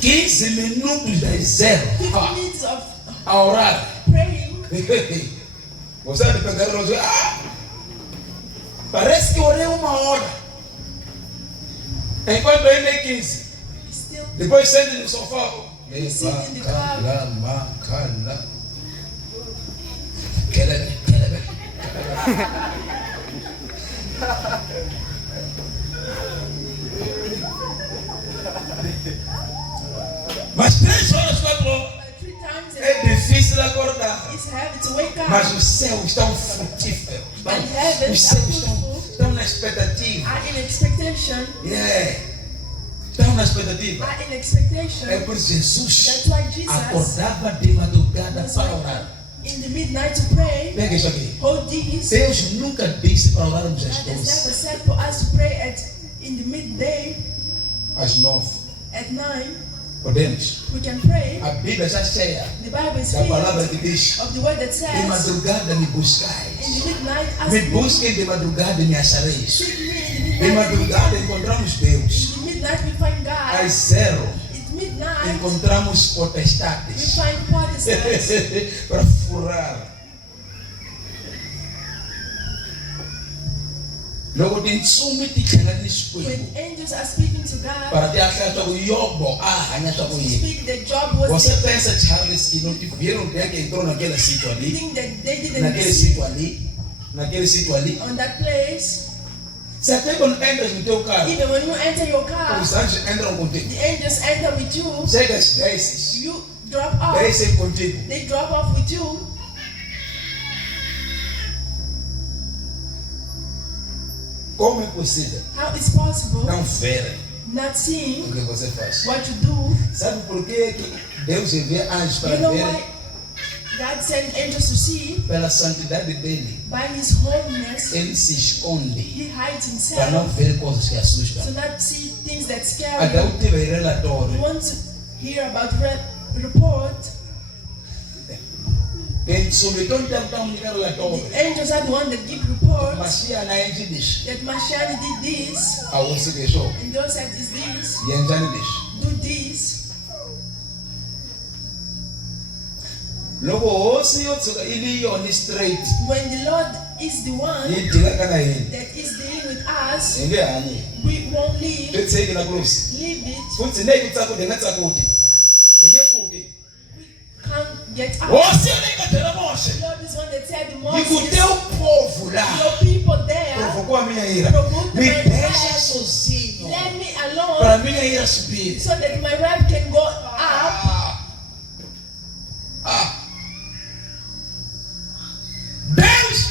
15 minutos das 0 15 minutes of a orar. praying. Você vai pegar o relógio. Parece que orei 1 hora. Enquanto eu ainda é 15. Still Depois sente no sofá. Sit in the car. Mas 3 horas, 4 horas. 3 times a É day. difícil acordar. It's heavy to wake up. Mas os céus estão frutíferos. Os céus estão na expectativa. Are in expectation. Estão na expectativa. Are in expectation. É por isso que Jesus That's why Jesus acordava de madrugada was para wake orar. up in the midnight to pray. Pega isso aqui. Hold these. Deus nunca disse para orarmos às God has 12, never said for us to pray in the midday às 9. at 9. Podemos. We can pray. A Bíblia está cheia The Bible is da palavra filled que diz: of the word that de says, madrugada me in buscais. the midnight ask Me me, busquem de madrugada e me achareis. seek me in De the madrugada midnight. encontramos Deus. In the midnight we find God. Às 0 At midnight encontramos we potestades find Protestants. para furar. Logo tem sumi tichanganisha When kwibu. angels are speaking to God, Para te achar que o Yobo hanya to chakuye. speak that Job was Você the pensa Charles que não te viram que é que entrou naquele sítio ali? thing that they didn't Naquele see sítio ali? Naquele sítio ali? on that place. Se até quando entras no teu carro, Even when you enter your car, os anjos entram contigo. the angels enter with you. Chegas, desces. You drop off. Descem contigo. They drop off with you. Como é possível How is possible não verem not o seeing que você faz? what you do? Sabe por que Deus envia anjos para You know ver? why God sent angels to see? Pela santidade dele. By His holiness, Ele se esconde He hides para não Himself ver coisas que assustam. to not see things that scare Até you. eu tive You relatório. want to hear about report? Quem submeteu então comunicar relatório. The angels are the one that give report Mas se a gente diz, that Mashani did this, a você deixou. and those said is this, E a gente diz. do this. Logo, se eu ele on straight. When the Lord is the one E diga kana ele. that is dealing with us, Enge ani. we won't leave, Tetseki na close. leave it, Futhi neki tsakude ngatsakude. Enge kuke. can't get out. Você nem tela Moshe. The Lord is one that said to E Moses, com teu povo lá. your people there, Provocou a minha ira. Me deixa sozinho. let me Para alone minha ira subir. so that my wrath can go up. Deus,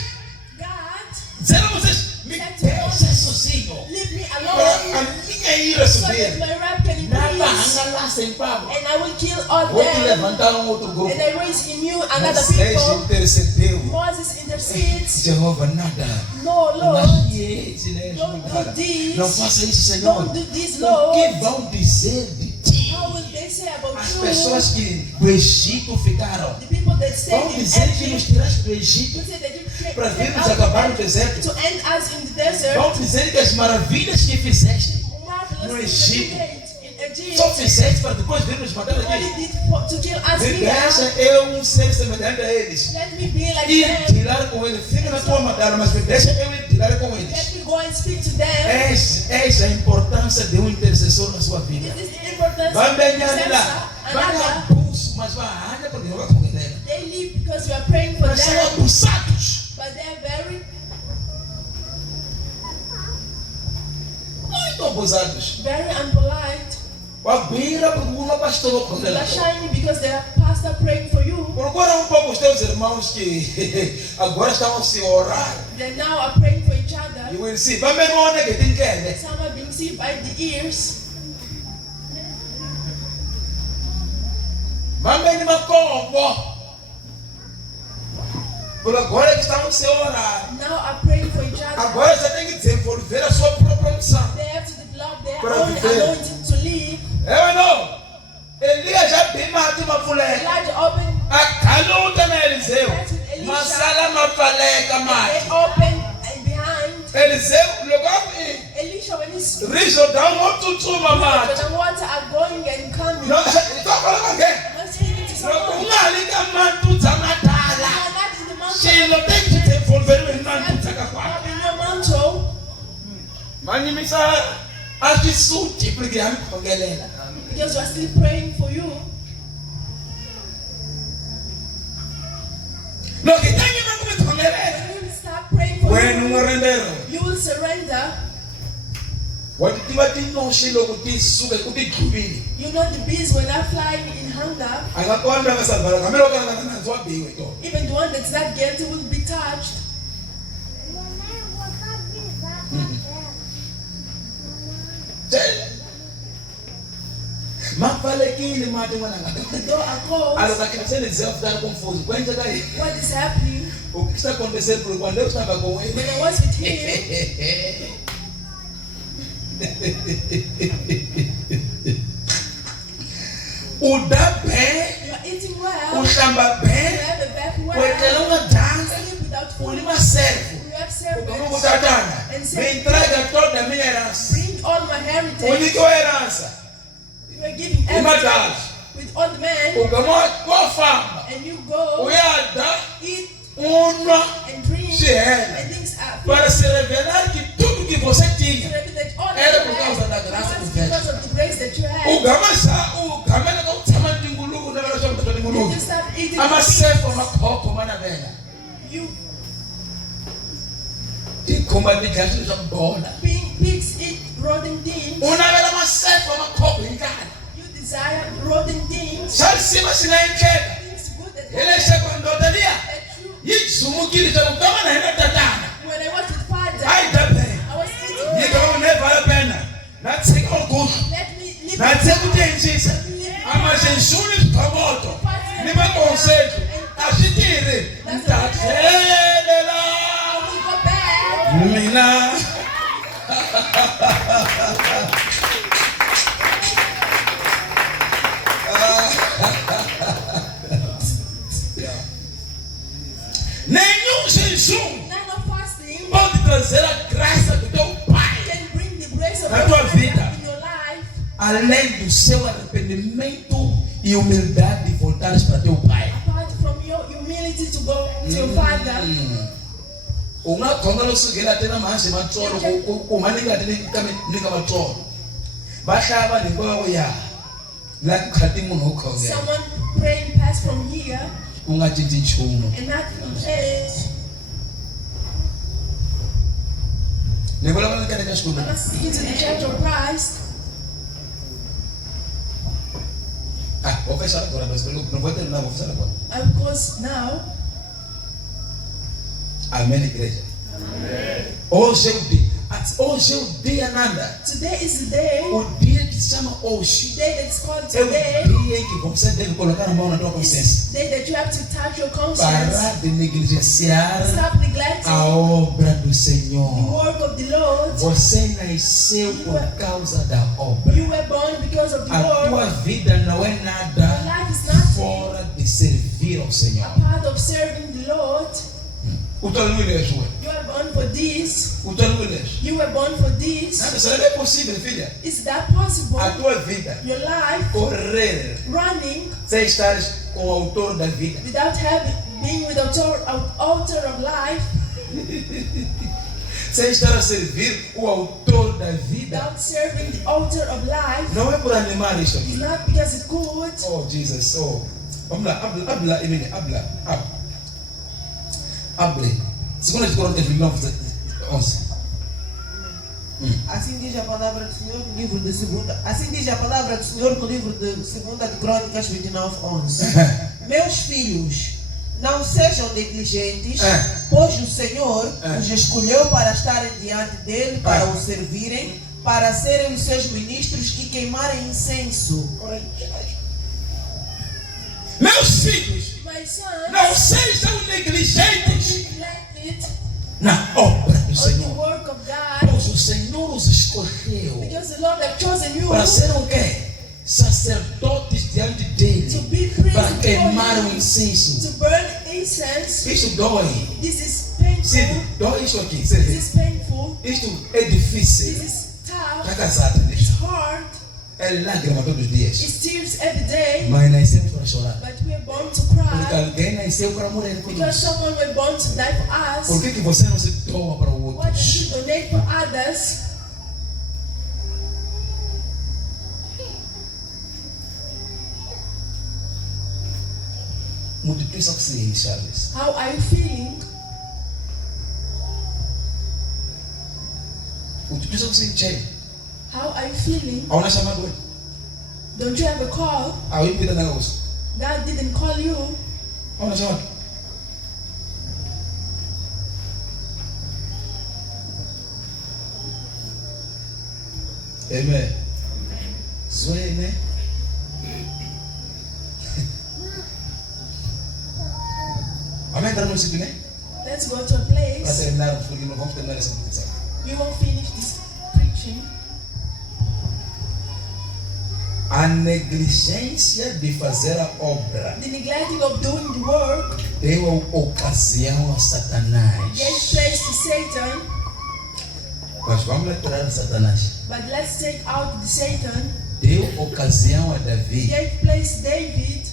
God, será vocês me deixa sozinho. leave me Para alone a minha ira so that subir. my wrath can Nada increase, anda lá sem papo. and I will kill all Vou te them, levantar outro grupo. and I raise in you another Moisés people. intercedeu. Moses intercedes. Jeová, nada. No, Lord, Mas e silêncio, don't do cara. this. Não faça isso, Senhor. Don't do this, O que Lord. vão dizer de ti? How will they say about As you? pessoas que do Egito ficaram. The people that stayed Vão in dizer que nos Egypt, tiraste do Egito you say that you came para virmos acabar no deserto. to end us in the desert. Vão dizer que as maravilhas que fizeste Marvelous no things that you Egito. made in Egypt. só fizeste para depois virmos matar You aqui. only did to kill us Me here. deixa eu ser semelhante a eles. Let me be like E them. tirar com eles. Fica na tua matéria, mas me deixa eu ir tirar com eles. Let me go and speak to them. Eis a importância de um intercessor na sua vida. This is the importance Vai of ganhar intercessor. lá. Vai Another, ganhar pulso, mas vai arranjar porque não vai comer. they leave because we are praying for Mas são them, abusados. but they are very, Muito abusados. very unpolite. Wabwira procura pastor They are shiny because they are pastor praying for you. Procura pouco os teus irmãos que agora estão a se orar. They now are praying for each other. You will see. Vai ver onde que tem que ir. Some are being saved by the ears. Vai ver numa combo. Por agora que estão a se orar. Now are praying for each other. Agora você tem que desenvolver a sua própria unção. They have to develop their Para own viver. anointing to live. Eu não. Elias já tem mais de uma mulher. Elijah opened, A caluta na Eliseu. Masala mafaleka they mate. opened and behind. Eliseu logo Elisha, when he's riso down outro tuma mate. the water are going and coming. Não, estou falando alguém. You're speaking to someone. Uma liga manto zamatala. You are not in the mantle. Se não tem que te envolver no manto zakakwala. Not in your mantle. Mani misa akisuti porque amikongelela. Because we are still praying for you. No kitanyi makumekongelela. When you start praying for Wenu you, ngorendero. you will surrender. Watiwa tinoshilo kuti suke kuti gubili. You know the bees when they're flying in hunger. Angakwanda kasalvala kamelo kana nanzwa biwe to. Even the one that's not guilty will be touched. Mapalekile mati mwana ngata. The door are closed. Alokakisele zelf confused. Kwenza kai. What is happening? Ukisa kontesel kwa kwande usaba kwa wewe. When I was with him, Udabe, you are eating well. ushamba You be, have a back well. wetelunga dance, Sleep without food. ulima servo. You have Ukamungu servants. tatana. And Me say, entrega toda minha herança. bring all my heritage. Unikiwa herança. You are giving Uma everything das. with all the men. Ukamwa kwa fama. And you go Uyada, eat unwa, and drink. Shehena. And things are para se revelar que tudo que você to tinha. reveal that all Era that por you causa da have graça was do Senhor. because of the grace that you have. Ugamela ka utsama ndinguluku na vela swa mutata You ndinguluku. just start eating. Amasefo amakhokho mana vela. You Tikhomba tidlasini swa kubola. pigs eat rotten things. Unavela amasefo amakhokho hinkani. You desire rotten things. Salisima sinayindlela. Things good that Eleshe kwa ndoda liya. you. Yizumukile sokugama na hena tatana. When I was with Father, Hayi dabe. I was eating. Yiko nevala pena. Natsika ukudla. Let me live. Natsekutenjisa. Amasheshuni sithomoto. Nimakonsetu. Ashitiri. Ntathelela. I will go back. Mina. Nenhum jejum None of fasting pode trazer a graça do teu Pai, can bring the grace of Na God tua vida. in your life. além do seu arrependimento e humildade de voltares para teu Pai. Apart from your humility to go to your Father, Ungakhona losukela tena manje matsolo kumaninga tena nika matsolo. Bahlaba lenkwako ya la kukhati munhu okhongela. someone praying past from here Ungacinci nchumu. and not change. Ni vula va ka eka xikwembu. I'm not speaking to the Church of Christ. Okay, sabe agora, mas não vou terminar, vou fazer agora. Of course, now, Amém, igreja. Hoje é o dia nada. today is the day, O dia que se chama the hoje. day that's called É o today, dia em que você deve colocar a mão na tua consciência. the day that you have to touch your conscience. Parar de negligenciar Stop neglecting a obra do the Senhor. work of the Lord. Você nasceu por causa da obra. You were born because of the A tua work. vida não é Your nada life is not fora de servir ao Senhor. a part of serving the Lord. O teu ilês, ué. You were born for this. O teu ilês. You were born for this. Nada, será que é possível, filha? Is that possible? A tua vida Your life correr running sem estares com o autor da vida. without being with the author of life, Sem estar a servir o autor da vida. without serving the author of life, Não é por animar isto is aqui. not because it's good. Oh, Jesus. Oh. Vamos lá. Habla, Emília. Habla. Hable. 2 Coríntios 9, 11. Assim diz a palavra do Senhor no livro de segunda. Assim diz a palavra do Senhor no livro de 2 de Crônicas 29, 11. Meus filhos, não sejam negligentes, pois o Senhor os escolheu para estarem diante dele, para o servirem, para serem os seus ministros e queimarem incenso. Meus filhos, My son, não sejam negligentes neglect it na obra do on the Senhor. work of God, Pois o Senhor os escolheu because the Lord has chosen you para ser o quê? Sacerdotes diante dele, to be priests para before queimar o Him, incenso. to burn incense. Isto dói. This is painful. Sim, dói isto aqui. This is painful. Isto é This difícil. is tough. Está casado It's nisso. hard. É lágrima todos os dias. It's tears every day. Mas nascemos para chorar. But we are born to Porque cry. alguém nasceu para morrer por Because isso. someone was born to die for us. Por que você não se doa para o outro? Why don't you donate for others? Multiplica o que se diz, Charles. How are you feeling? Multiplica o que se diz. How are you feeling? Há uma chamada hoje. Don't you have a call? Há uma vida na ouça. God didn't call you. Há uma chamada. Amen. Zoe, né? Vamos entrar no sítio, né? Let's go to a Para place. terminarmos, porque não vamos terminar essa competição. We won't finish this preaching. A negligência de fazer a obra The neglecting of doing the work deu ocasião a Satanás. gave place to Satan. Mas vamos lembrar de Satanás. But let's take out the Satan. Deu ocasião a Davi Gave place David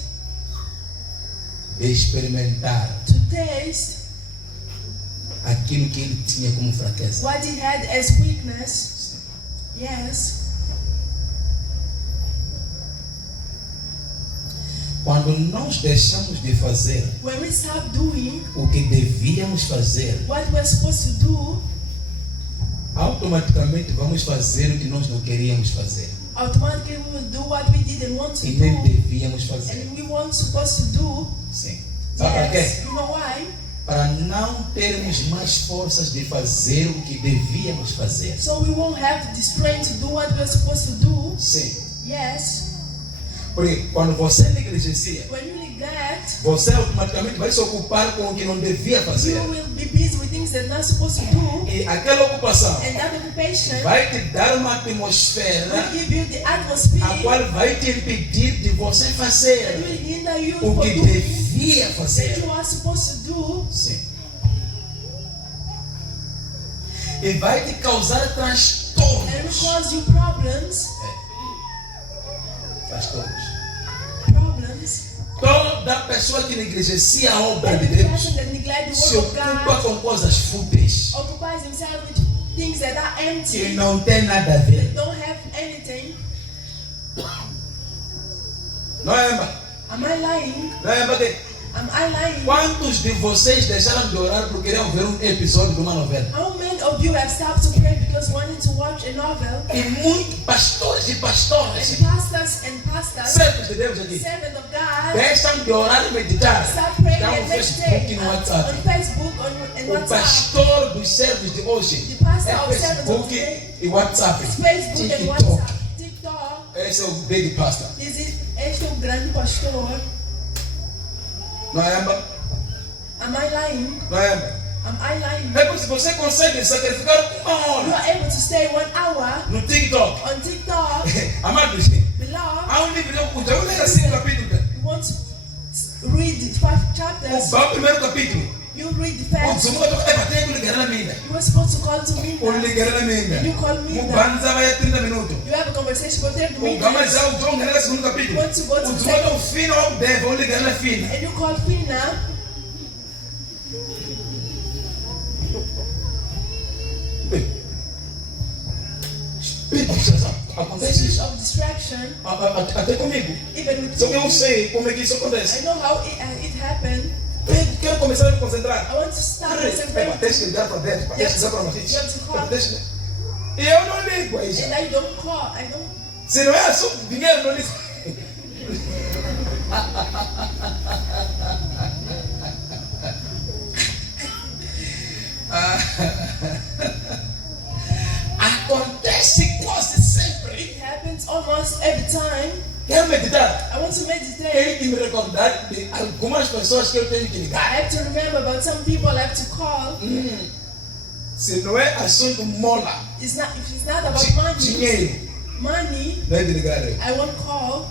de experimentar to taste aquilo que ele tinha como fraqueza. what he had as weakness. Yes. Quando nós deixamos de fazer When we stop doing o que devíamos fazer, what we're supposed to do, automaticamente vamos fazer o que nós não queríamos fazer automatically we will do what we didn't want to e nem do devíamos fazer. and we weren't supposed to do. Sim. Sabe para Yes. quê? You know why? Para não termos mais forças de fazer o que devíamos fazer. So we won't have the strength to do what we're supposed to do. Sim. Yes. Porque quando você negligencia, When you neglect, você automaticamente vai se ocupar com o que não devia fazer. you will be busy with things that you're not supposed to do, E aquela ocupação and that occupation vai te dar uma atmosfera will give you the atmosphere a qual vai te impedir de você that fazer will hinder you o from que doing devia that fazer. you are supposed to do, Sim. E vai te causar and it transtornos. will cause you problems. Transtornos. Problems. Toda pessoa que negligencia a obra de Every Deus person that neglects se the word of ocupa God com coisas fúteis occupies himself with things that are que empty, não tem nada a ver. don't have anything. Não é, irmã? Am I lying? Não é, irmã? Am I lying? Quantos de vocês deixaram de orar porque queriam ver um episódio de uma novela? How many of you have stopped to pray because wanting to watch a novel? E muitos pastores e pastoras, And pastors, servos de Deus aqui, servant of God, deixam de orar e meditar. start praying Estão and no meditate Facebook e no on WhatsApp. Facebook and O WhatsApp. pastor dos servos de hoje The pastor é of servants of Facebook today e WhatsApp. is Facebook and TikTok. WhatsApp. TikTok. Esse é o big pastor. Este é o grande pastor. Não é, irmã? Am I lying? Não é, irmã? Am I lying? É porque se você consegue sacrificar uma You hora are able to stay 1 hour no TikTok, on TikTok. amados, Beloved, há um livro que eu leio assim capítulo. you want to read the 5 chapters. O primeiro capítulo. You read the O first. segundo capítulo é para ter que ligar na minha. You were supposed to call to me. O ligar na minha. You call me O now. banza vai a 30 minutos. You have a conversation for 30 O gama minutes. já o John ganha o segundo capítulo. Want to go to O the segundo é o fino ao deve, ou ligar na fina. And you call Fina. Espírito de distração. Acontece Spirit isso. of distraction. Até comigo. Even with Só que eu me. sei como é que isso I acontece. know how it happened. Quero começar a me concentrar. I want to start Epa, concentrating. tens que ligar para dentro, tens que ligar para uma You have to call. E eu não ligo a isso. And I don't call. I don't. Se não é assunto, dinheiro não ligo. Acontece quase sempre. It happens almost every time. Quero meditar. I want to meditate. Tenho que me recordar de algumas pessoas que eu tenho que I ligar. have to remember about some people I have to call. Se não é assunto mola, It's not if it's not about money. dinheiro, Money, não é de ligar. I won't call.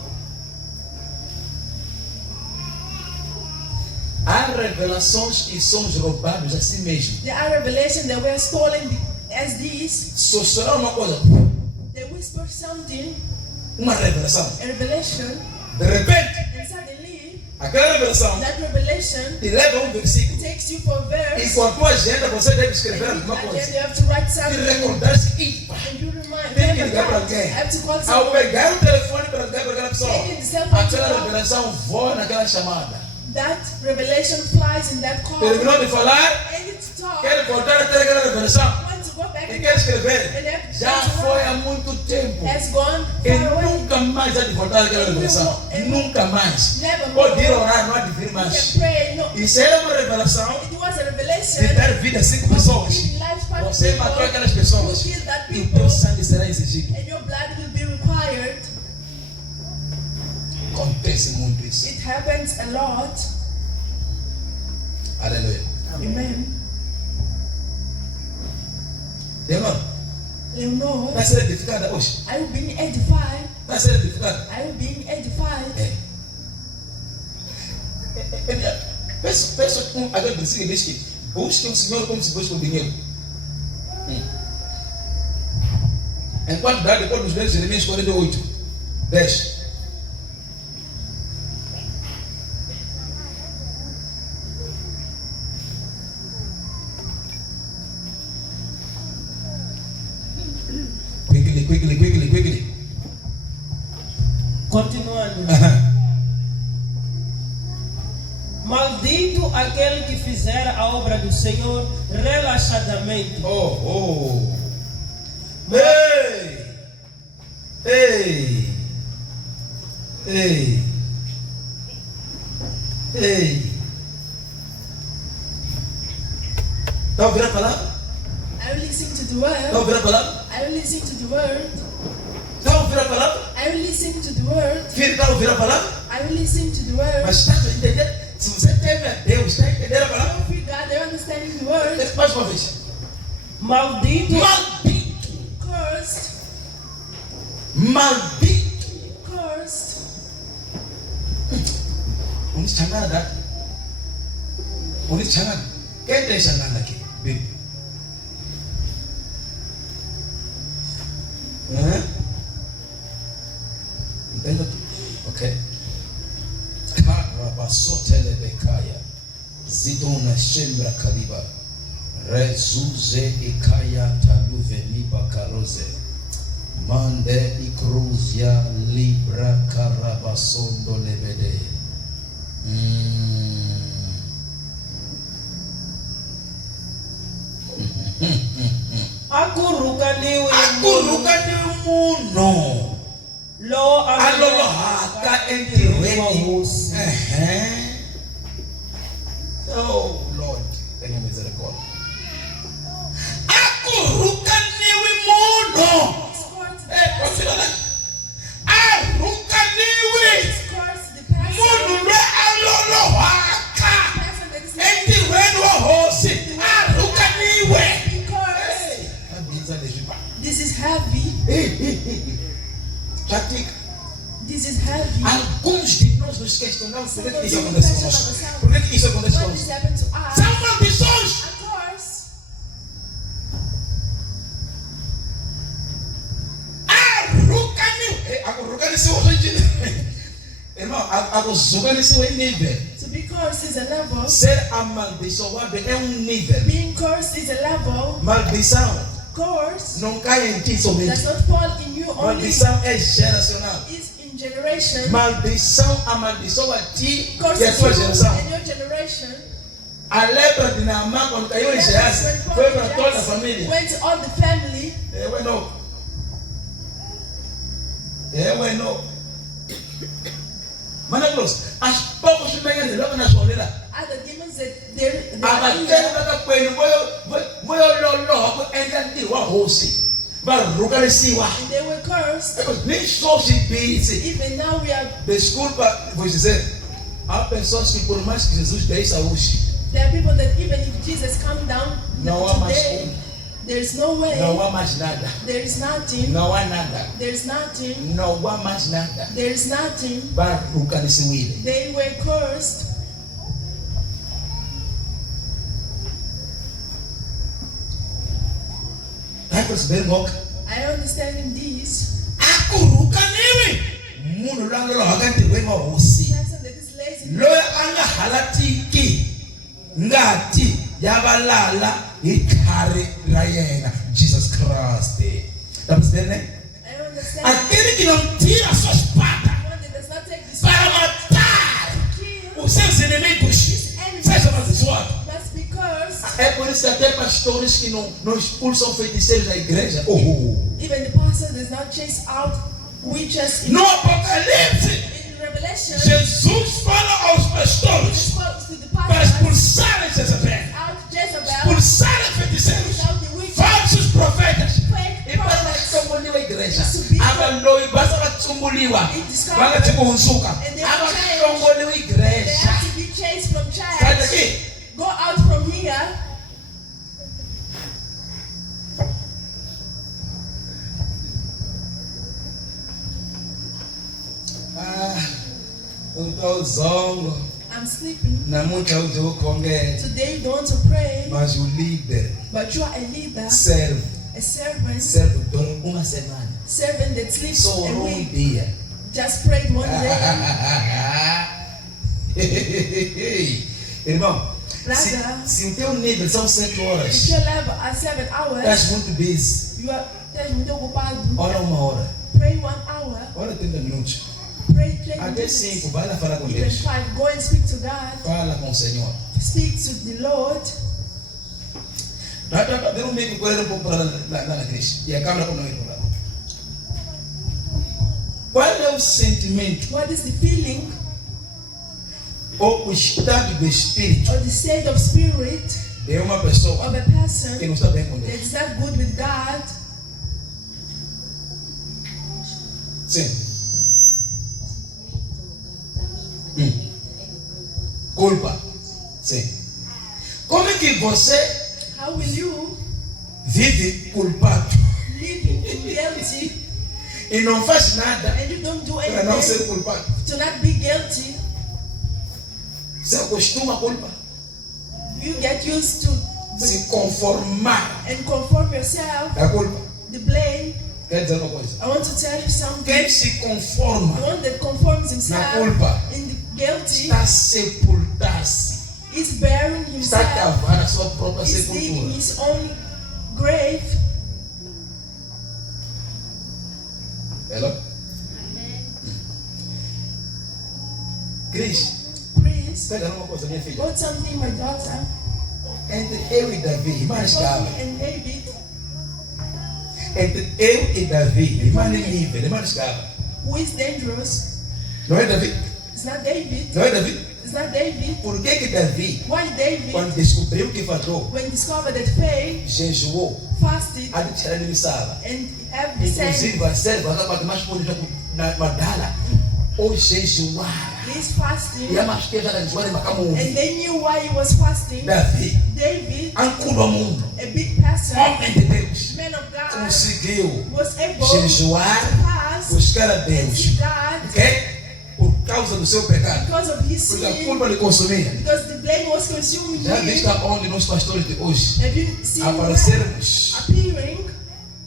Há revelações que somos roubados a si mesmo. There are revelations that were stolen as these. Só será uma coisa. They whisper something uma revelação. A revelation. De repente, And suddenly, aquela revelação that revelation te leva a versículo. takes you for a verse. E com a tua agenda você deve escrever And alguma then coisa. you have to write E something. recordar-se. And you remind Tem que ligar para I alguém. have to call Ao someone. pegar o telefone para ligar para aquela pessoa, Taking the cell phone to aquela call. revelação voa naquela chamada. That revelation flies in that call. Terminou de falar, And you to talk. quer voltar a ter aquela revelação. Want to go back E and quer escrever. and have Já foi há muito tempo. has gone E far away. nunca mais há de voltar àquela revelação. Nunca mais. Never more. Pode ir orar, não há de vir You mais. can pray. No, Isso era uma revelação it was a de revelation. dar vida a 5 pessoas. Giving life to Você matou people. aquelas pessoas. You kill that E o people. teu sangue será exigido. And your blood will be required. Acontece muito isso. It happens a lot. Aleluia. Amen. Irmão, Leonor, está a ser edificada hoje? are you being edified? Está a ser edificada? Are you being edified? É. Peço com aquele princípio diz que busque o Senhor como se busca o dinheiro. Enquanto dá depois dos versos de Jeremias 48, 10. Quickly. Continuando. Maldito aquele que fizer a obra do Senhor relaxadamente. Oh. Ei. Está a ouvir a palavra? Are you listening to the Está a word? ouvir a palavra? Are you listening to the word? Está a ouvir a palavra? Are you listening to the word? Filho, está a ouvir a palavra? Are you listening to the word? Mas está a entender? Se você teme a Deus, está a entender a palavra? If you God, are you understanding the word? Mais uma vez. Maldito. Maldito. Cursed. Unichangana dada. Unichangana. Quem tem changana aqui? Bíblia. Entenda tudo. Ok. Karabasotelebekaya. Zidona shembra kaliba. Rezuze ikaya taluve miba karoze. Mande ikruzia libra karabasondo lebede. Akurukaniwe muno. Lo Alohaka entirweni. Oh Lord, tenha misericórdia. Akurukaniwe muno. Arukaniwe muno lwe alohaka entirweni wohosi. Arukaniwe. This is heavy. Pratica. This is heavy. Alguns de nós nos questionamos por que isso acontece conosco. Por que isso acontece What this conosco? happened to us? São maldições. Of course. Irmão, agozuganiwe nível. To be cursed is a level. Ser amaldiçoado é nível. Being cursed is a level. Maldição Curse não cai em ti does somente. not fall in you only. Maldição é geracional. Is in generation. Maldição amaldiçoa a ti Curse e a tua you geração. and your generation. A lepra de Naamã, quando caiu em Geazi, foi para toda a família. Went to all the family. Eu não. Mana Cruz, as poucas manhãs logo na sua vida. Other demons that they're Abatendo para coelho, vou logo entender o arroz. Vai rugalesiwa. and they were cursed. Nem só se pise. Even now we are. Desculpa, vou dizer. Há pessoas que por mais que Jesus deixe hoje, There are people that even if Jesus come down não há mais today, there's no way. não há mais nada. There's nothing. Não há nada. There's nothing. Não há mais nada. There's nothing. Vai rugalesiwa. They were cursed. Vai perceber, Moca? I understand in this. kuruka niwi munhu lwanga lo hakantirwe mahosi person that is lazy, loyi anga halatiki ngati yavalala hi khari ra yena Jesus Christ. Understand? I understand. Aquele que não tira a sua espada One that does not take this para matar kill os seus inimigos, seja amaldiçoado. must be cursed. É por isso que até pastores que não expulsam feiticeiros da igreja. Even the pastor does not chase out witches in No Apocalipse, Revelation. Jesus fala aos pastores Spoke to the para pastors expulsarem Jezabel, out Jezebel, expulsarem feiticeiros, out the witches, falsos profetas. fake E para prophets. tsumbuliwa igreja abaloi basa vatsumbuliwa vangachikunzuka avahlongoliwa They igreja have to be chased from church. sadaki Go out from here. utozongo I'm sleeping. namuhla uze ukhongela Today you don't want to pray, mas uleader but you are a leader, serve a servant, uma semana servant that sleeps so a um week. dia Just prayed one day. irmão Brother, se o teu nível são 7 if horas your level at 7 hours, estás muito busy you are muito ocupado. ora uma hora Pray 1 hour. ora 30 minutos Pray 30 até minutes. 5 vai lá falar com Even Deus 5. Go and speak to God. fala com o Senhor. Speak to the Lord. Deu um bico com ele um pouco para lá na igreja. E a câmera com nós lá. Qual é o sentimento What is the feeling ou o estado do espírito or the state of spirit de uma pessoa of a person que não está bem com that Deus? is not good with God? Sim. Culpa. Sim. Como é que você How will you vive culpado live in guilty e não faz nada and you don't do para não ser anything culpado? to not be guilty? Você acostuma a culpa? You get used to Se conformar and conform yourself. da culpa. The blame. Quer dizer uma coisa? I want to tell you something. Quem se conforma The one that conforms na himself culpa in the guilty está a sepultar-se, is burying está a himself, cavar a sua própria is digging sepultura. his own grave. Hello? Cris, Please, pega uma coisa, minha filha. got something, my daughter. Entre eu e Davi, irmã estava. And David, Entre eu e Davi, irmã nível, irmã estava. who is dangerous, Não é Davi? it's not David. Não é Davi? It's not David. Por que Davi, Why David, quando descobriu que faltou, when discovered that faith, jejuou, fasted, a de tirar ele sabe? and have the same, Inclusive, a serva acaba de mais pode na madala ou jejuar. he's fasting, E a mais que já jejuar em macamu. and they knew why he was fasting. Davi, David, anculo mundo, a big person, homem de Deus, man of God, conseguiu was able jejuar, to fast buscar a and Deus, see God ok? Por causa do seu pecado, because of his porque a sin, culpa lhe consumia. because the blame was consuming Já him. viste onde nós pastores de hoje Have you seen that aparecermos? appearing?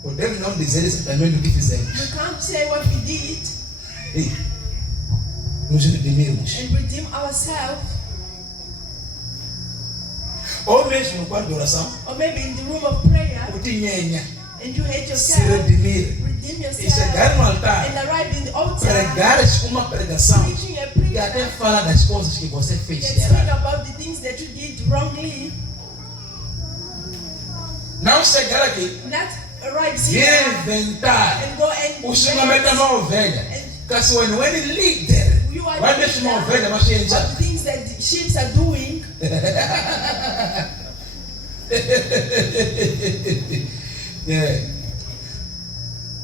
Podemos não dizer exatamente o que fizemos. We can't say what we did E nos redimirmos. and redeem ourselves, Ou mesmo no quarto de oração, or maybe in the room of prayer, o tinhenha, and you hate se yourself, redimir redeem e yourself, chegar no altar, and arrive in the altar, pregares uma pregação preaching a e preacher até fala das coisas que você fez that de speak errado. about the things that you did wrongly, Não chegar aqui not arrive e here inventar and go and o xingamento da uma ovelha. Because when líder, you are vai deixar uma ovelha, mas of the things that the sheep are doing.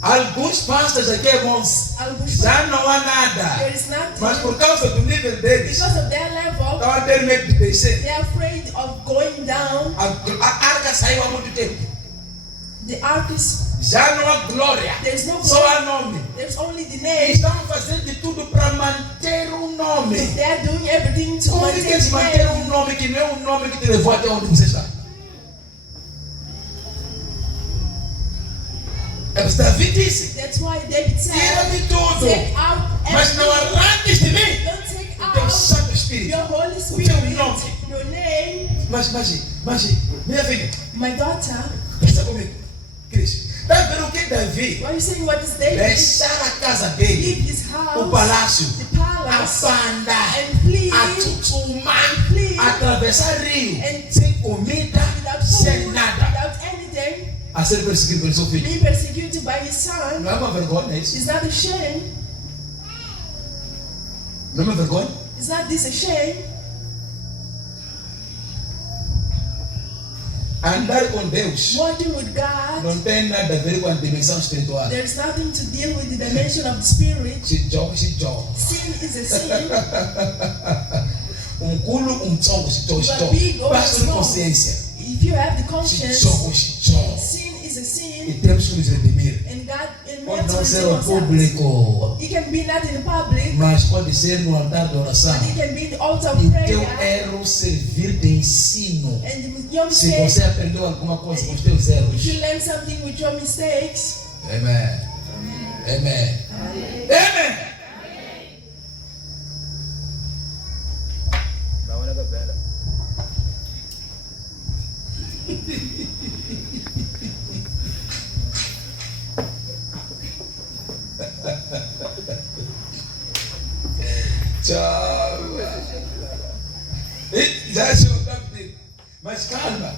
Alguns pastores aqui, irmãos, já não há nada. There is nothing. Mas por causa do nível deles, Because of their level, estão a ter medo de descer. they are afraid of going down. A arca saiu há muito tempo. The ark is, Já não há glória. there's no Só glory. há nome. There's only the E name. estão fazendo de tudo para manter o nome. They are doing everything to Como é que maintain eles the manter name. um nome que não é o nome que te levou até onde você está? É porque Davi disse: That's why David said, tira-me tudo, take out mas não everything. arranques de mim Don't take o teu out Santo Espírito. your Holy O teu Spirit, nome. your name. Mas, minha filha, My daughter, pensa comigo, Cris. Está vendo o que Davi why are you saying what is David? deixar a casa dele, Leave his house, o palácio, the palace, a banda, and flee, a tutumar, flee, atravessar rio, and sem comida, without sem food, nada, without anything, a ser perseguido pelo seu filho. being persecuted by his son. Não é uma vergonha isso? Is that a shame? Não é uma vergonha? Is not this a shame? Andar com Deus Walking with God, não tem nada a ver com a dimensão espiritual. there's nothing to deal with the dimension of the spirit. Xijó. Sin is a sin. Culo, tsongo, xijó. You are big or Basta de small. consciência. If you have the conscience, Xijó. sin is a E sin, temos que nos redimir. and God and we Pode have to não ser redeem ao ourselves. público, It can be not in the public, mas pode ser no altar de oração. but it can be in the altar E of o teu prayer. erro servir de ensino. And your Se mistake, você aprendeu alguma coisa com os teus erros. if you learn something with your mistakes, Amém. Amém. Amém. Tchau. Já chegou, capitão. Mas calma.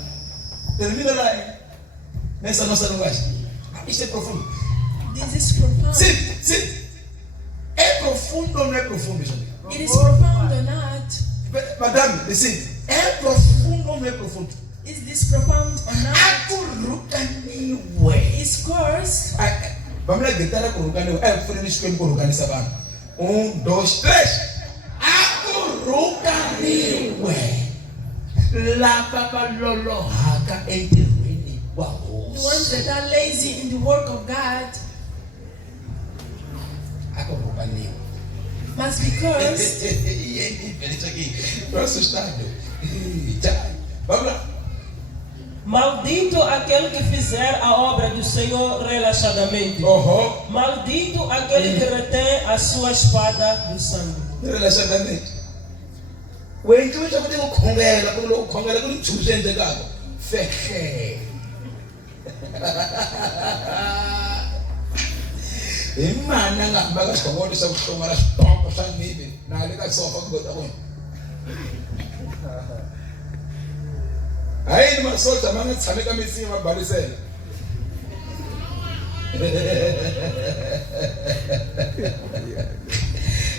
Termina lá, hein? Nessa nossa linguagem. Isto é profundo. this is profound. Sim. É profundo ou não é profundo, gente? It is profound or not? Madame, listen. É profundo ou não é profundo? Is this profound or not? Akurukaniwe. Is cursed. Vamos lá gritar akurukaniwe. Fui escolher akurukani sabana. 1, 2, 3. Akurukaniwe. Lava balolo haka enterweni wa The ones that are lazy in the work of God akurukaniwe. must be cursed. Isso aqui. Estou assustado. Vamos lá. Maldito aquele que fizer a obra do Senhor relaxadamente. Maldito aquele que retém a sua espada do sangue. Relaxadamente. Wait, eu já vou ter que congregar com o gente gago. Feche. Imana ngambaka sikomoto sakushongara stop sangibe. Naleka sofa kugoda kwenye. Hayi ni masota manga tsameka mitsima mabalisela.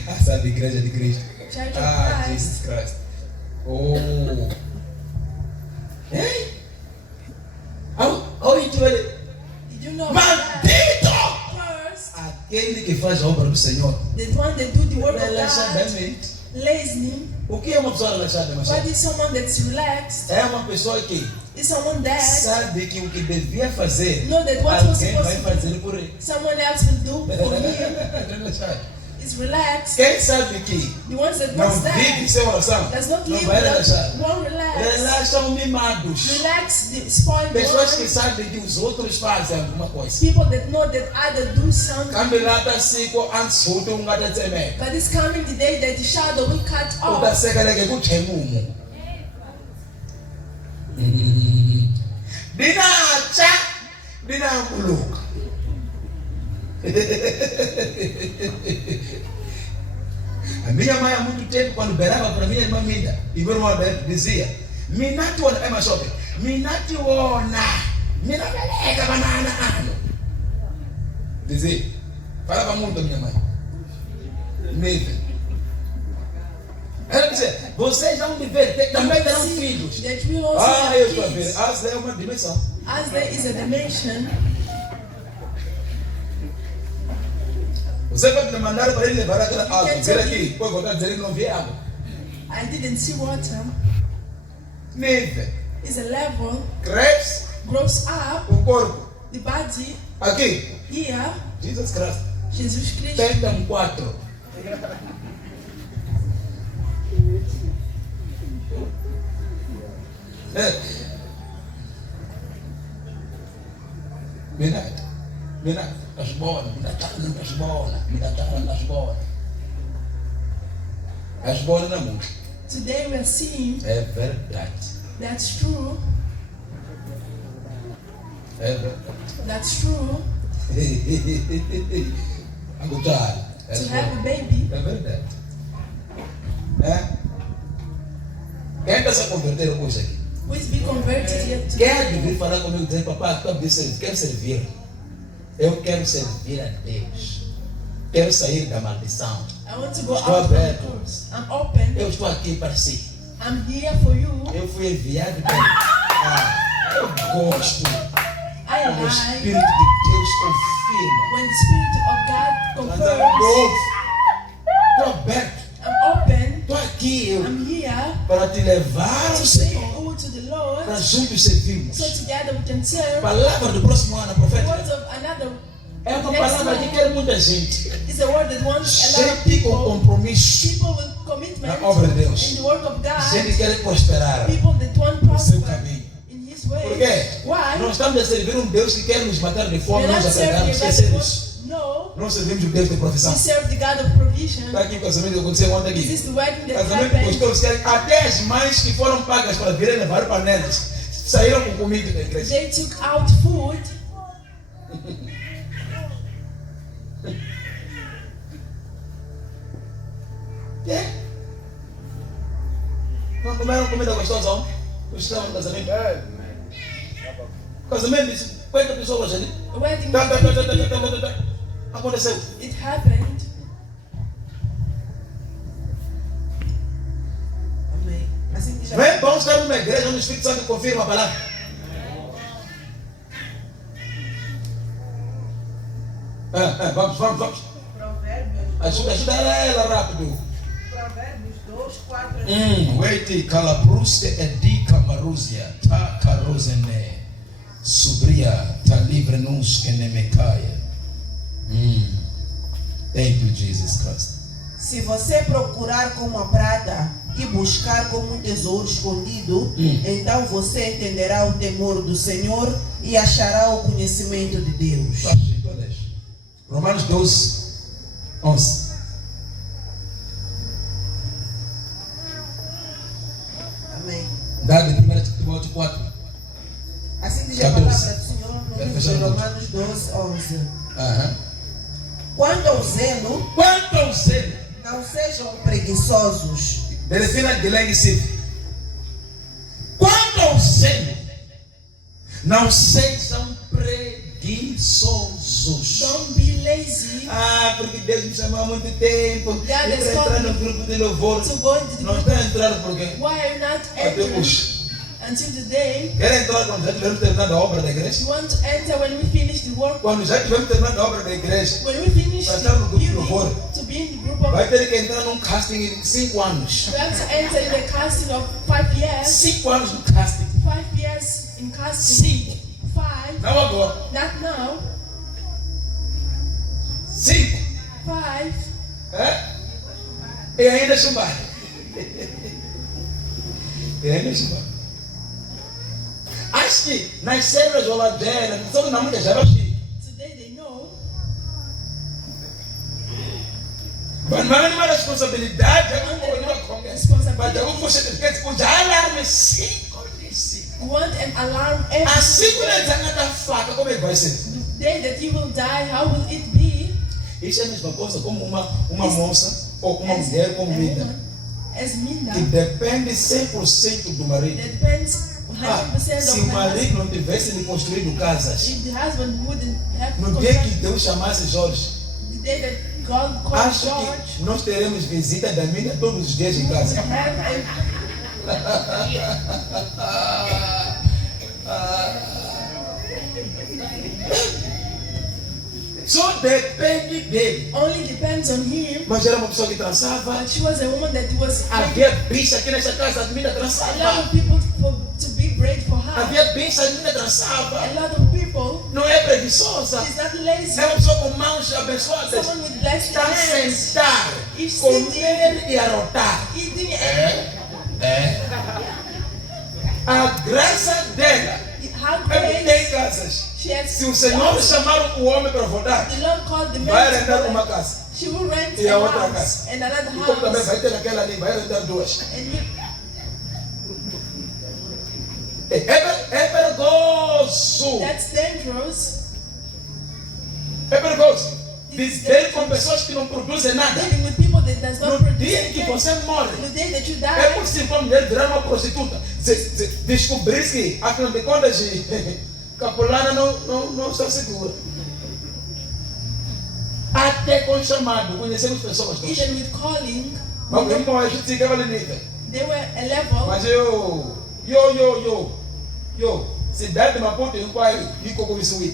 Asa di igreja de Cristo. Church of Christ. Jesus Christ. Oh. Hey. Ao itwele. Did you know Maldito! cursed? Aquele que faz a obra do Senhor. The one that do the work of God, Relaxadamente. lazy. O que é uma pessoa relaxada, mas What is someone that's relaxed? é uma pessoa que Is someone that sabe que o que devia fazer, know that what was alguém vai supposed to fazer por ele. someone else will do for him? Relaxado. Is relaxed. Quem sabe que The ones that não was vive that sem oração, does not não live vai relaxar. without won't relax. Relaxam mimados. Relax the spoiled Pessoas que ones. sabem que os outros fazem alguma coisa. People that know that others do something. Kambe lata siko ansuto ungata tsemeka. But it's coming the day that the shadow will cut off. Utasekeleke kuthemumo. Dinacha, dinambuluka. A minha mãe há muito tempo, quando berava para mim, irmã Minda, e meu irmão Alberto dizia: Minati wana, é mais shopping, Minati wana, Minati banana ano. Dizia, falava muito a minha mãe. Neve. Ela dizia: vocês vão viver, também terão filhos. That we also Ah, have eu estou a ver. kids. As é uma dimensão. As there is a dimension, Você pode me mandar para ele levar aquela água. Dizer aqui, pode voltar a dizer que não vê água. I didn't see water, Neve. is a level, Cresce grows up, o corpo. the body, Aqui, here, Jesus Christ. Jesus Christ. Tentam 4. Verdade. Mina kasbona, mina tala kasbona, mina tala kasbona. Kasbona na muito. Today we are seeing É verdade. that's true. É verdade. That's true. Agora, To have a baby. é verdade. É? Quem está se converter hoje aqui? Who is be converted yet Quer today? vir falar comigo dizer, papai, quero servir. Eu quero servir a Deus. Quero sair da maldição. I want to go Estou out from the aberto. course. I'm open. Eu estou aqui para si. I'm here for you. Eu fui enviado por eu gosto. I O like Espírito de Deus confirma. when the Spirit of God Mas confirms. estou aberto. I'm open. Estou aqui eu, I'm here para te levar ao to Senhor. say you to the Lord. Para juntos servirmos. So together we can serve. Palavra do próximo ano, The profeta. words of another É uma palavra que quer muita gente. is a word that wants a lot of Gente com people. compromisso People with commitment na obra de Deus. in the work of God. Gente que quer prosperar People that want no seu prosper caminho. in His way. Por quê? Why? Nós estamos a servir um Deus que quer nos matar de fome, We're nós not serving a acreditamos. God Esquecer that isso. wants. No. Nós servimos o Deus de provisão. We serve the God of provision. Está aqui o casamento que aconteceu ontem This aqui. is the wedding that Casamento happened. gostoso. Que até as mães que foram pagas para virem levar panelas saíram com comida da igreja. They took out food. É. Não comeram comida gostosa ontem? Os que estavam no casamento. Casamento de 50 pessoas ali. A wedding. Tá, tá, tá, with tá, 50 tá, tá, people. tá, tá. Aconteceu. It happened. Amém. Assim que já Não é bom estar numa igreja onde o Espírito Santo confirma a palavra. Vamos. Provérbios, Ajuda ela rápido. Provérbios 2, 4 Wait, calabruste edica maruzia, ta carosene, subria, ta livre nos enemecaia. Thank you, Jesus Christ. Se você procurar como a prata e buscar como um tesouro escondido, então você entenderá o temor do Senhor e achará o conhecimento de Deus. Romanos 12, 11. Amém. Dá de 1 Timóteo 4. Assim diz a 14. palavra do Senhor no livro de Romanos 12, 11. Quanto ao zelo, Quanto ao zelo, não sejam preguiçosos. defina de legacy. Quanto ao zelo, não sejam preguiçosos. Don't be lazy Porque Deus me chamou há muito tempo. God E has para entrar called no me grupo de louvor. to go into the Não group. está entrando porque Why are you not até entering hoje. until the day Quer entrar quando já tivermos terminado a obra da igreja? you want to enter when we finish the work? Quando já tivermos terminado a obra da igreja, When we finish Para the estar no grupo de building, louvor. to be in the group of, vai ter que entrar num casting em 5 anos. we have to enter in the casting of 5 years. 5 anos no casting. 5 years in casting. 5. 5, Não agora. not now. 5. 5, E ainda chumbar. E ainda chumbar. Acho que nas células oladeiras, só que não muita já vai ser. today they know. Mas não é uma responsabilidade, é uma coisa que acontece. Mas eu vou ser já alarme 5 de 5. You want an alarm every Assim que ele está na faca, como é que vai ser? day that you will die. How will it be? Isso é a mesma coisa como uma moça ou uma mulher com vida As Minda, que depende 100% do marido. that depends 100% Se of o her husband. marido não tivesse lhe construído casas, If the husband wouldn't have no dia que constructed Deus chamasse Jorge, the day that God called acho George, que nós teremos visita da minha todos os dias em we would casa. have Só depende dele. only depends on him. Mas era uma pessoa que trançava. But she was a woman that was Havia bicha aqui nessa casa, a menina a lot trançava. of people to be brave for her. Havia bicha, a menina trançava. A lot of people. Não é preguiçosa. She's not lazy. É uma pessoa com mãos abençoadas. Someone with blessed Está a hands. sentar, If comer e arrotar. Eating and A graça dela her é que tem grace. casas. Se o Senhor chamar o homem para voltar, The Lord called the vai man. arrendar uma casa. She will rent E a a outra house casa. and another E como também house. vai ter aquela ali, vai arrendar duas. And É perigoso. that's dangerous. É perigoso. Viver com pessoas que não produzem nada. Living with people that does not No produce dia que anything. você morre, The day that you é die, possível a mulher virar uma prostituta. Descobrir que, afinal de contas, Capulana não está segura. Até com chamado, conhecemos pessoas. even with calling, Mas o irmão, a gente ficava ali nível. they were a level. Mas cidade de Maputo, inquire, e como isso é.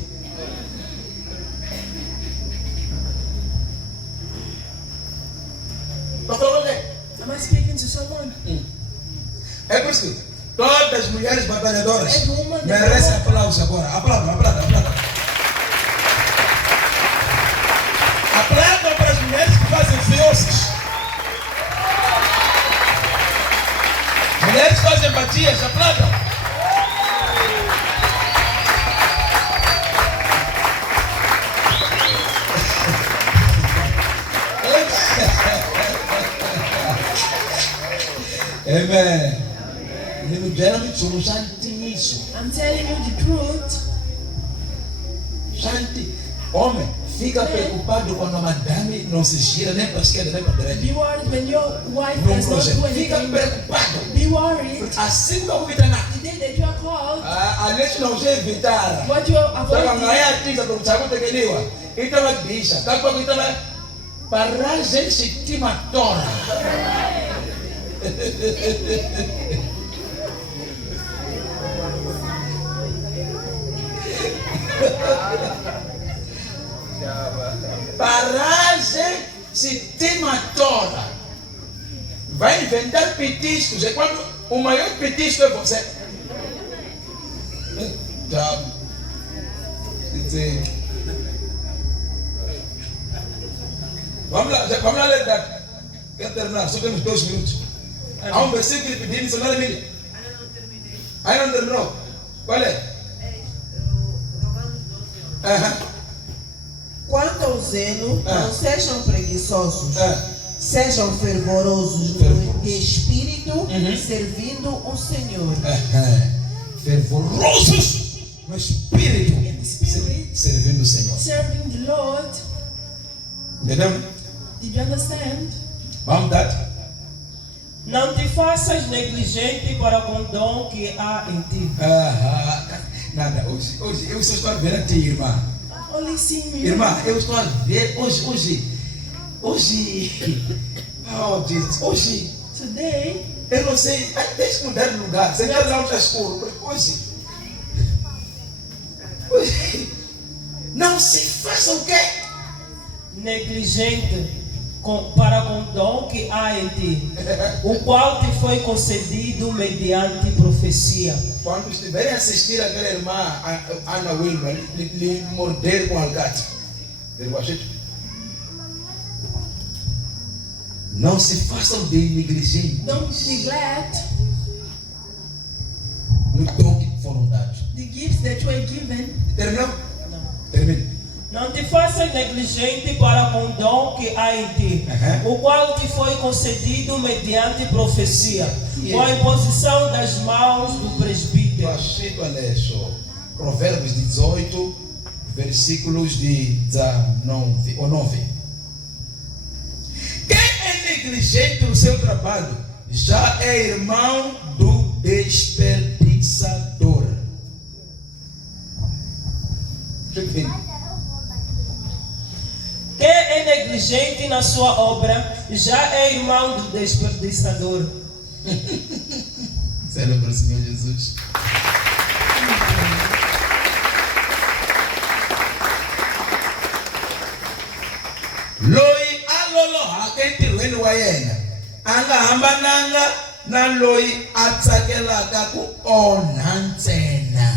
Estou falando de Am I speaking to someone? É por isso que todas as mulheres batalhadoras Every woman that merecem walk- aplausos agora. Aplauda. Aplaudam para as mulheres que fazem fiosas. Mulheres que fazem batias, aplaudam. Amen. I'm telling you the truth. Shanti, homem, fica preocupado quando a madame não se gira nem para a esquerda nem para a direita. Be worried when your wife Num does not projeto. do Fica anything. preocupado. Be worried Assim como o Itaná. the day that you are called. A gente não já evitar. What you are Estava avoiding. ganhando a tinta para o saco tequiliwa. Estava bicha. Estava paragem estimatória. Paragem estimatória. Vai inventar petiscos. É quando o maior petisco é você. Tá. Vamos lá ler daqui. Quero terminar, só temos 2 minutos. Há um versículo que pedindo, senhora Emília. Ainda não terminou. Qual é? Quanto ao zelo, não sejam preguiçosos, sejam fervorosos Fervorosos. no espírito, servindo o Senhor. Fervorosos no espírito, servindo o Senhor. Serving the Lord. Entendeu? Did you understand? Vamos dar. Não te faças negligente para com o dom que há em ti. Nada, hoje eu só estou a ver a ti, irmã. Only see me. Irmã, eu estou a ver hoje. Oh, Jesus, hoje. Today, Eu não sei, deixa eu mudar de lugar. Você quer lá onde está escuro? Porque hoje. Não se faça o quê? Negligente para com o dom que há em ti, o qual te foi concedido mediante profecia. Quando estiverem a assistir aquela irmã, Ana Wilma, lhe morder com alcate. Não se façam de negligente don't neglect no dom que foram dados. the gifts that you are given. Terminou? Termine. Não te faças negligente para com o dom que há em ti, o qual te foi concedido mediante profecia, com a imposição das mãos do presbítero. Achei Aleixo, Provérbios 18, versículos de 19 ou 9. Quem é negligente no seu trabalho já é irmão do desperdiçador. Quem é negligente na sua obra já é irmão do desperdiçador. Celebra o Senhor Jesus. Loyi aloloha entirhweni wa yena a nga hambananga na loyi a tsakelaka ku onha ntsena.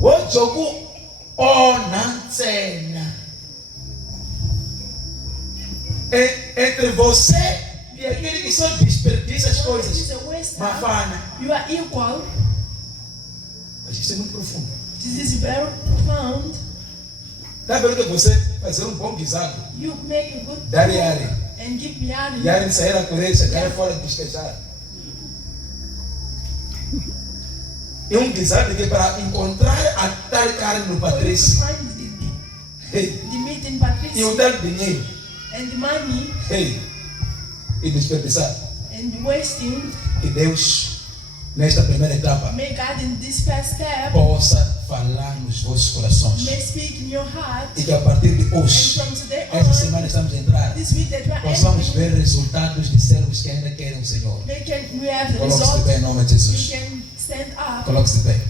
Wo joku onha ntsena. Entre você e aquele que só desperdiça as Is coisas. a waster. Mafana. You are equal. Isso é muito profundo. This is very profound. Dá para que você fazer um bom guisado. You make a good Dar Yari. and give biryani. Yari sair a colher, chegar fora de despejar. É um guisado que é para encontrar a tal carne no Patrício. Find Hey. the meat in E Patricia o tal dinheiro. and the money Hey. E desperdiçar. and wasting. Que Deus, nesta primeira etapa, May God in this first step possa falar nos vossos corações. may speak in your heart. E que a partir de And hoje, from today esta on, semana estamos a entrar, this week that we are possamos entering, ver resultados de servos que ainda querem o Senhor. we have the Coloque-se de result. pé em nome de You Jesus. can stand up. Coloque-se de pé.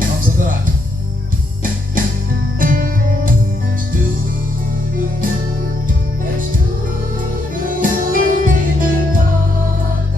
Vamos adorar. És tudo que me importa.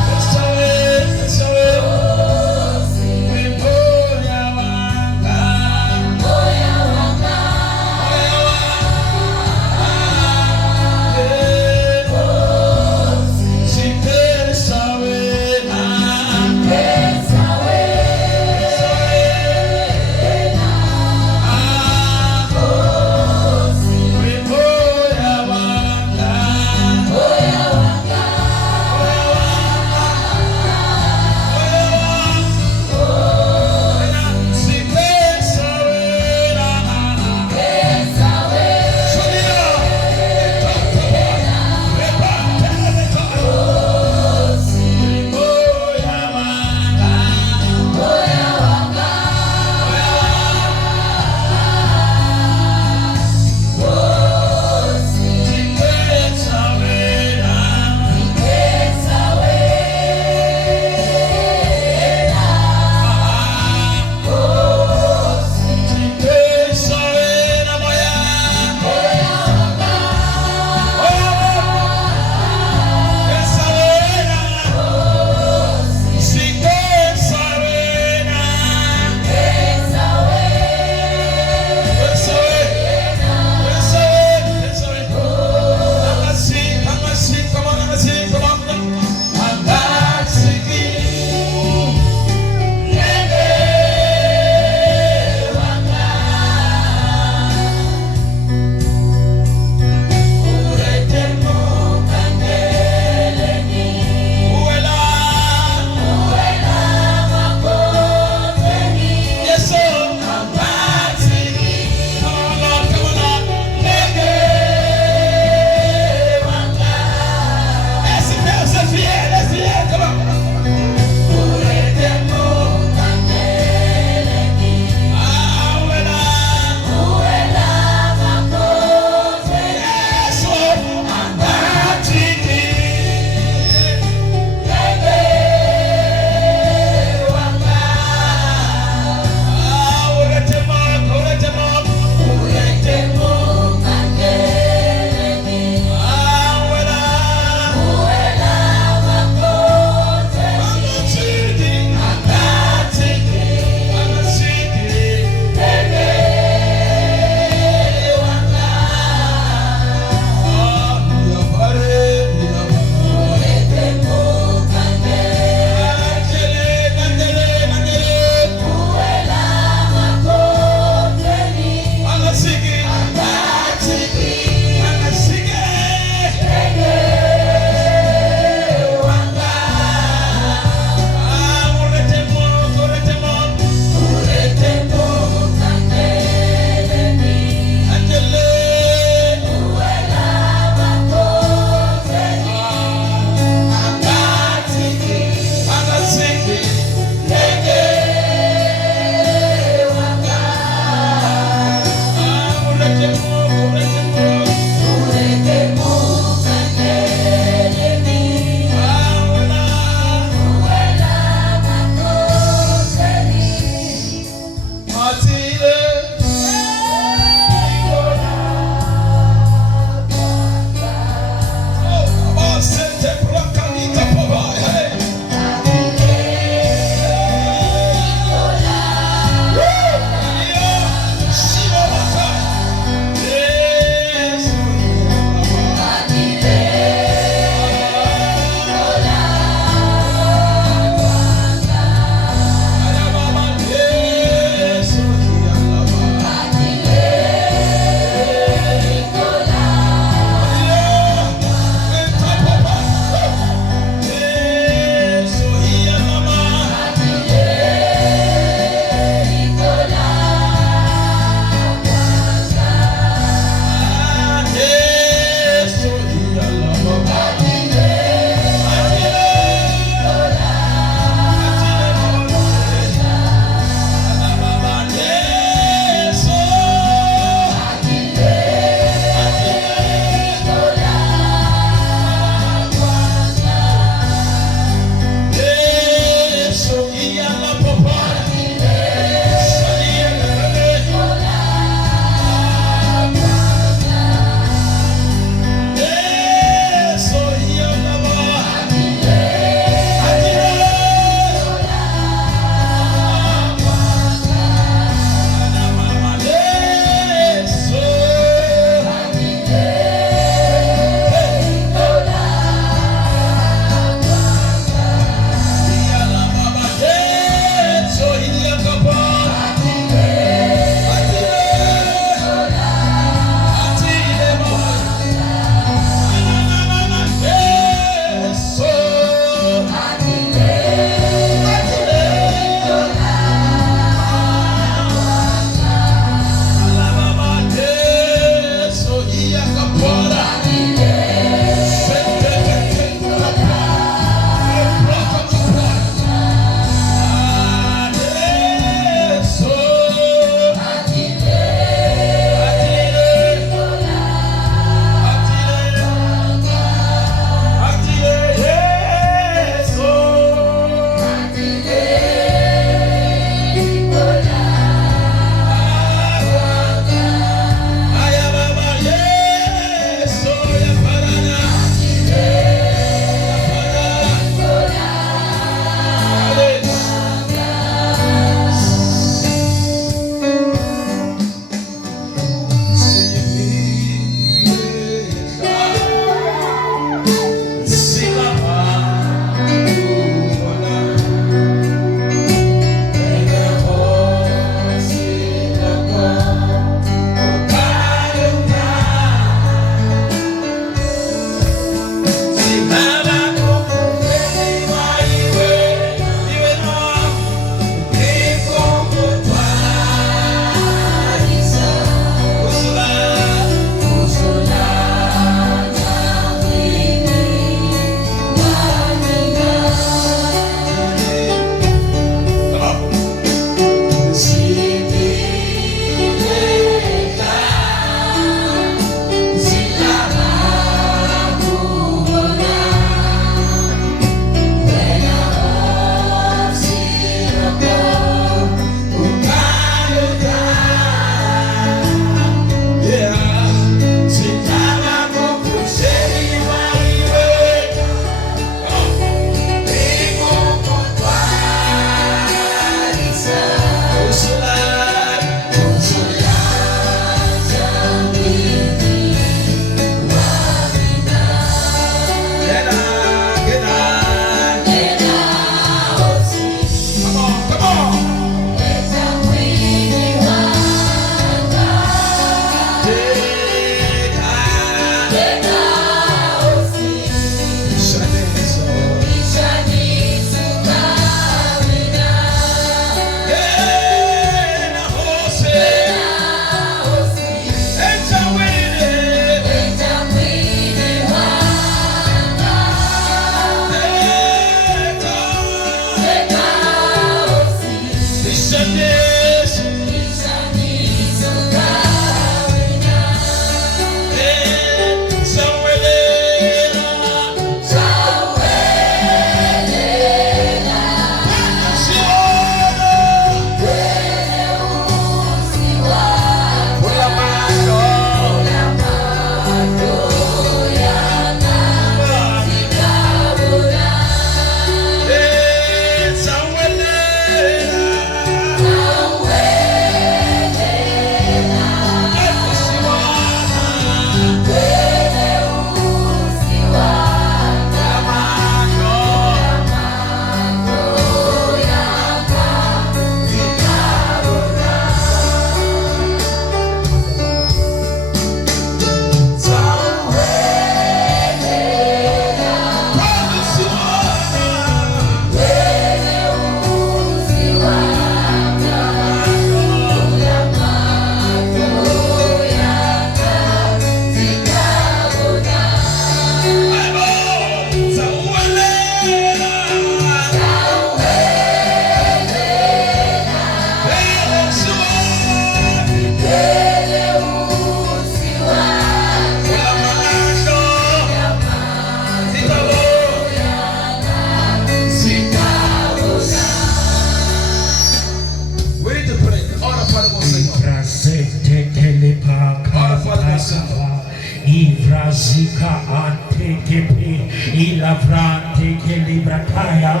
Brakaya,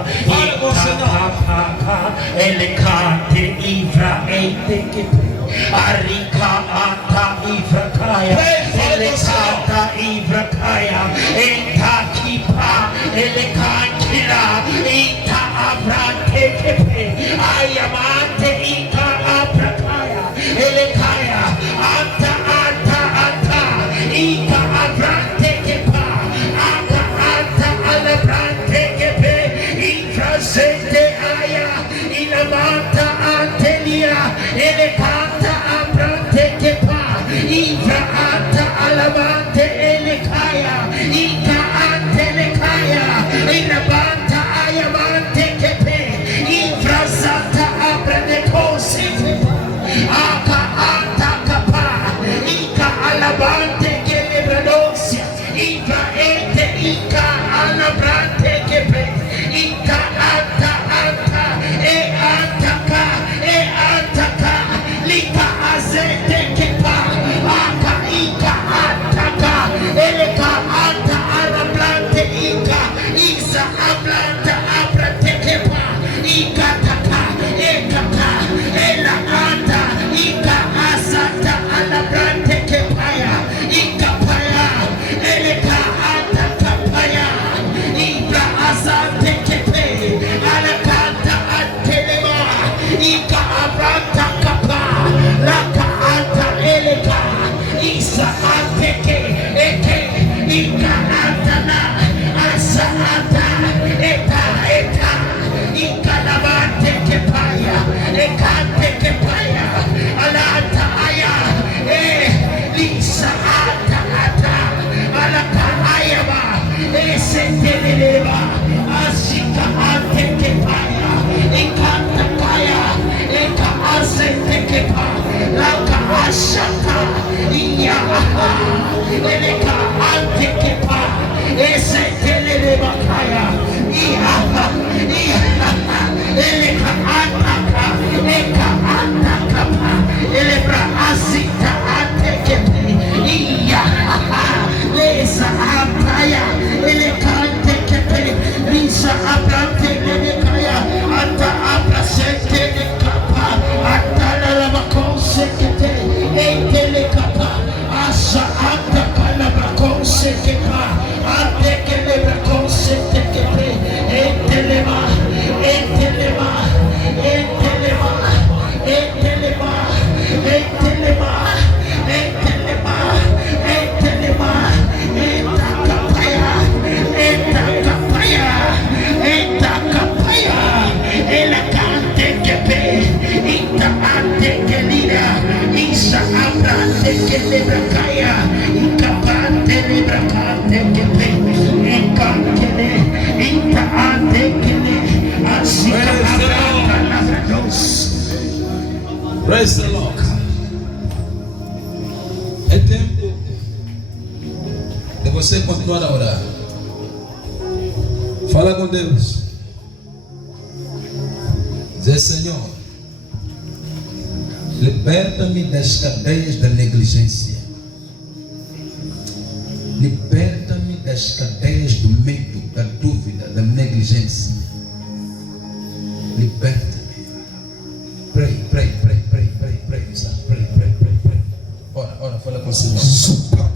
Papa, Elecate, Ivra, Arika, Ata, Ivrakaya, Elecata, Ivrakaya, Eta Kipa, Elecantila, Eta Abrante, Ayamante, Ika Abrakaya, Elekaya, Ata, Ata, Ata, Ika Abrante, Aka, Ata, Alabrante, Intrasete, Aya, Inamata, Antelia, Elekata, Abrante, Ivra, Ata, Alabante, Elekaya, Ika, Antelekaya, Inabanta, Ayamante, Ivra, Sata, Abranecosi, Aka, Ata, Kapa, Ika, Alabante, Lebradosia, Ivra, Ete, Ika, Alabrante, Ika, Ata, Ata, Ataka, Ataka, Lika, Azete, Kepa, Aka, Ika, Ataka, Eleka, Ata, Arablante, Ika, Isa, Ablanta, Abrate, Kepa, Ika, Taka, Ekaka, Ela, Ata, Ika, Asata, Alabrante, Kepaya, Ika, Paya, Eleka, Ata, Kapaya, Ibra, Azante, Kepe, Alakanta, Antelema, Ika, Abranta, Kapa, Laka, Ata, Eleka, Isa, Anteke, Eke, Ika, Antana, Asa, Ata, Eta, Eta, Ika, Labante, Kepaya, Ekante, Kepaya, Alata, Aya, Lisa, Ata, Ata, Alaka, Ayaba, Eseteleba, Asika, Ante, Kepaya, Ekanta, Kaya, Eka, Asete, Kepa, Laka, Ashaka, Iya, Eleka, Ante, Kepa, Eseteleba, Kaya, Iya, Eleka, Ataka, Eka, Atakapa, Elebra, Asita, Ante, Kepe, Iya, Lesa, Ataya, Eleka, Ante, Kepe, Lisa, Abrante, Elekaya, Ata, Abrasete, Kapa, Ata, Lalabako, Sekete, Etelekapa, Asa, Ata, Kalabako, Sekepa, Ante, Kelebako, Sekepe, Etelema, Etelema, Etelema, Etelema, Etelema, Etelema, Etelema, Etakapaya, Etakapaya, Etakapaya, Elakante Kepe, Ita Ante Kelida, Isa Abrante Kelebrakaya, Ikapante Lebrakante Kepe, Ekantele, Ita Ante Kele, Asika Abranta Labrados. Praise the Lord. É tempo de você continuar a orar. Fala com Deus. Diz, Senhor, liberta-me das cadeias da negligência. Liberta-me das cadeias do medo, da dúvida, da negligência. Liberta-me. Pray, pray, pray, pray, pray, pray, pray, pray, pray, pray. Ora, fala com o Senhor. Supra,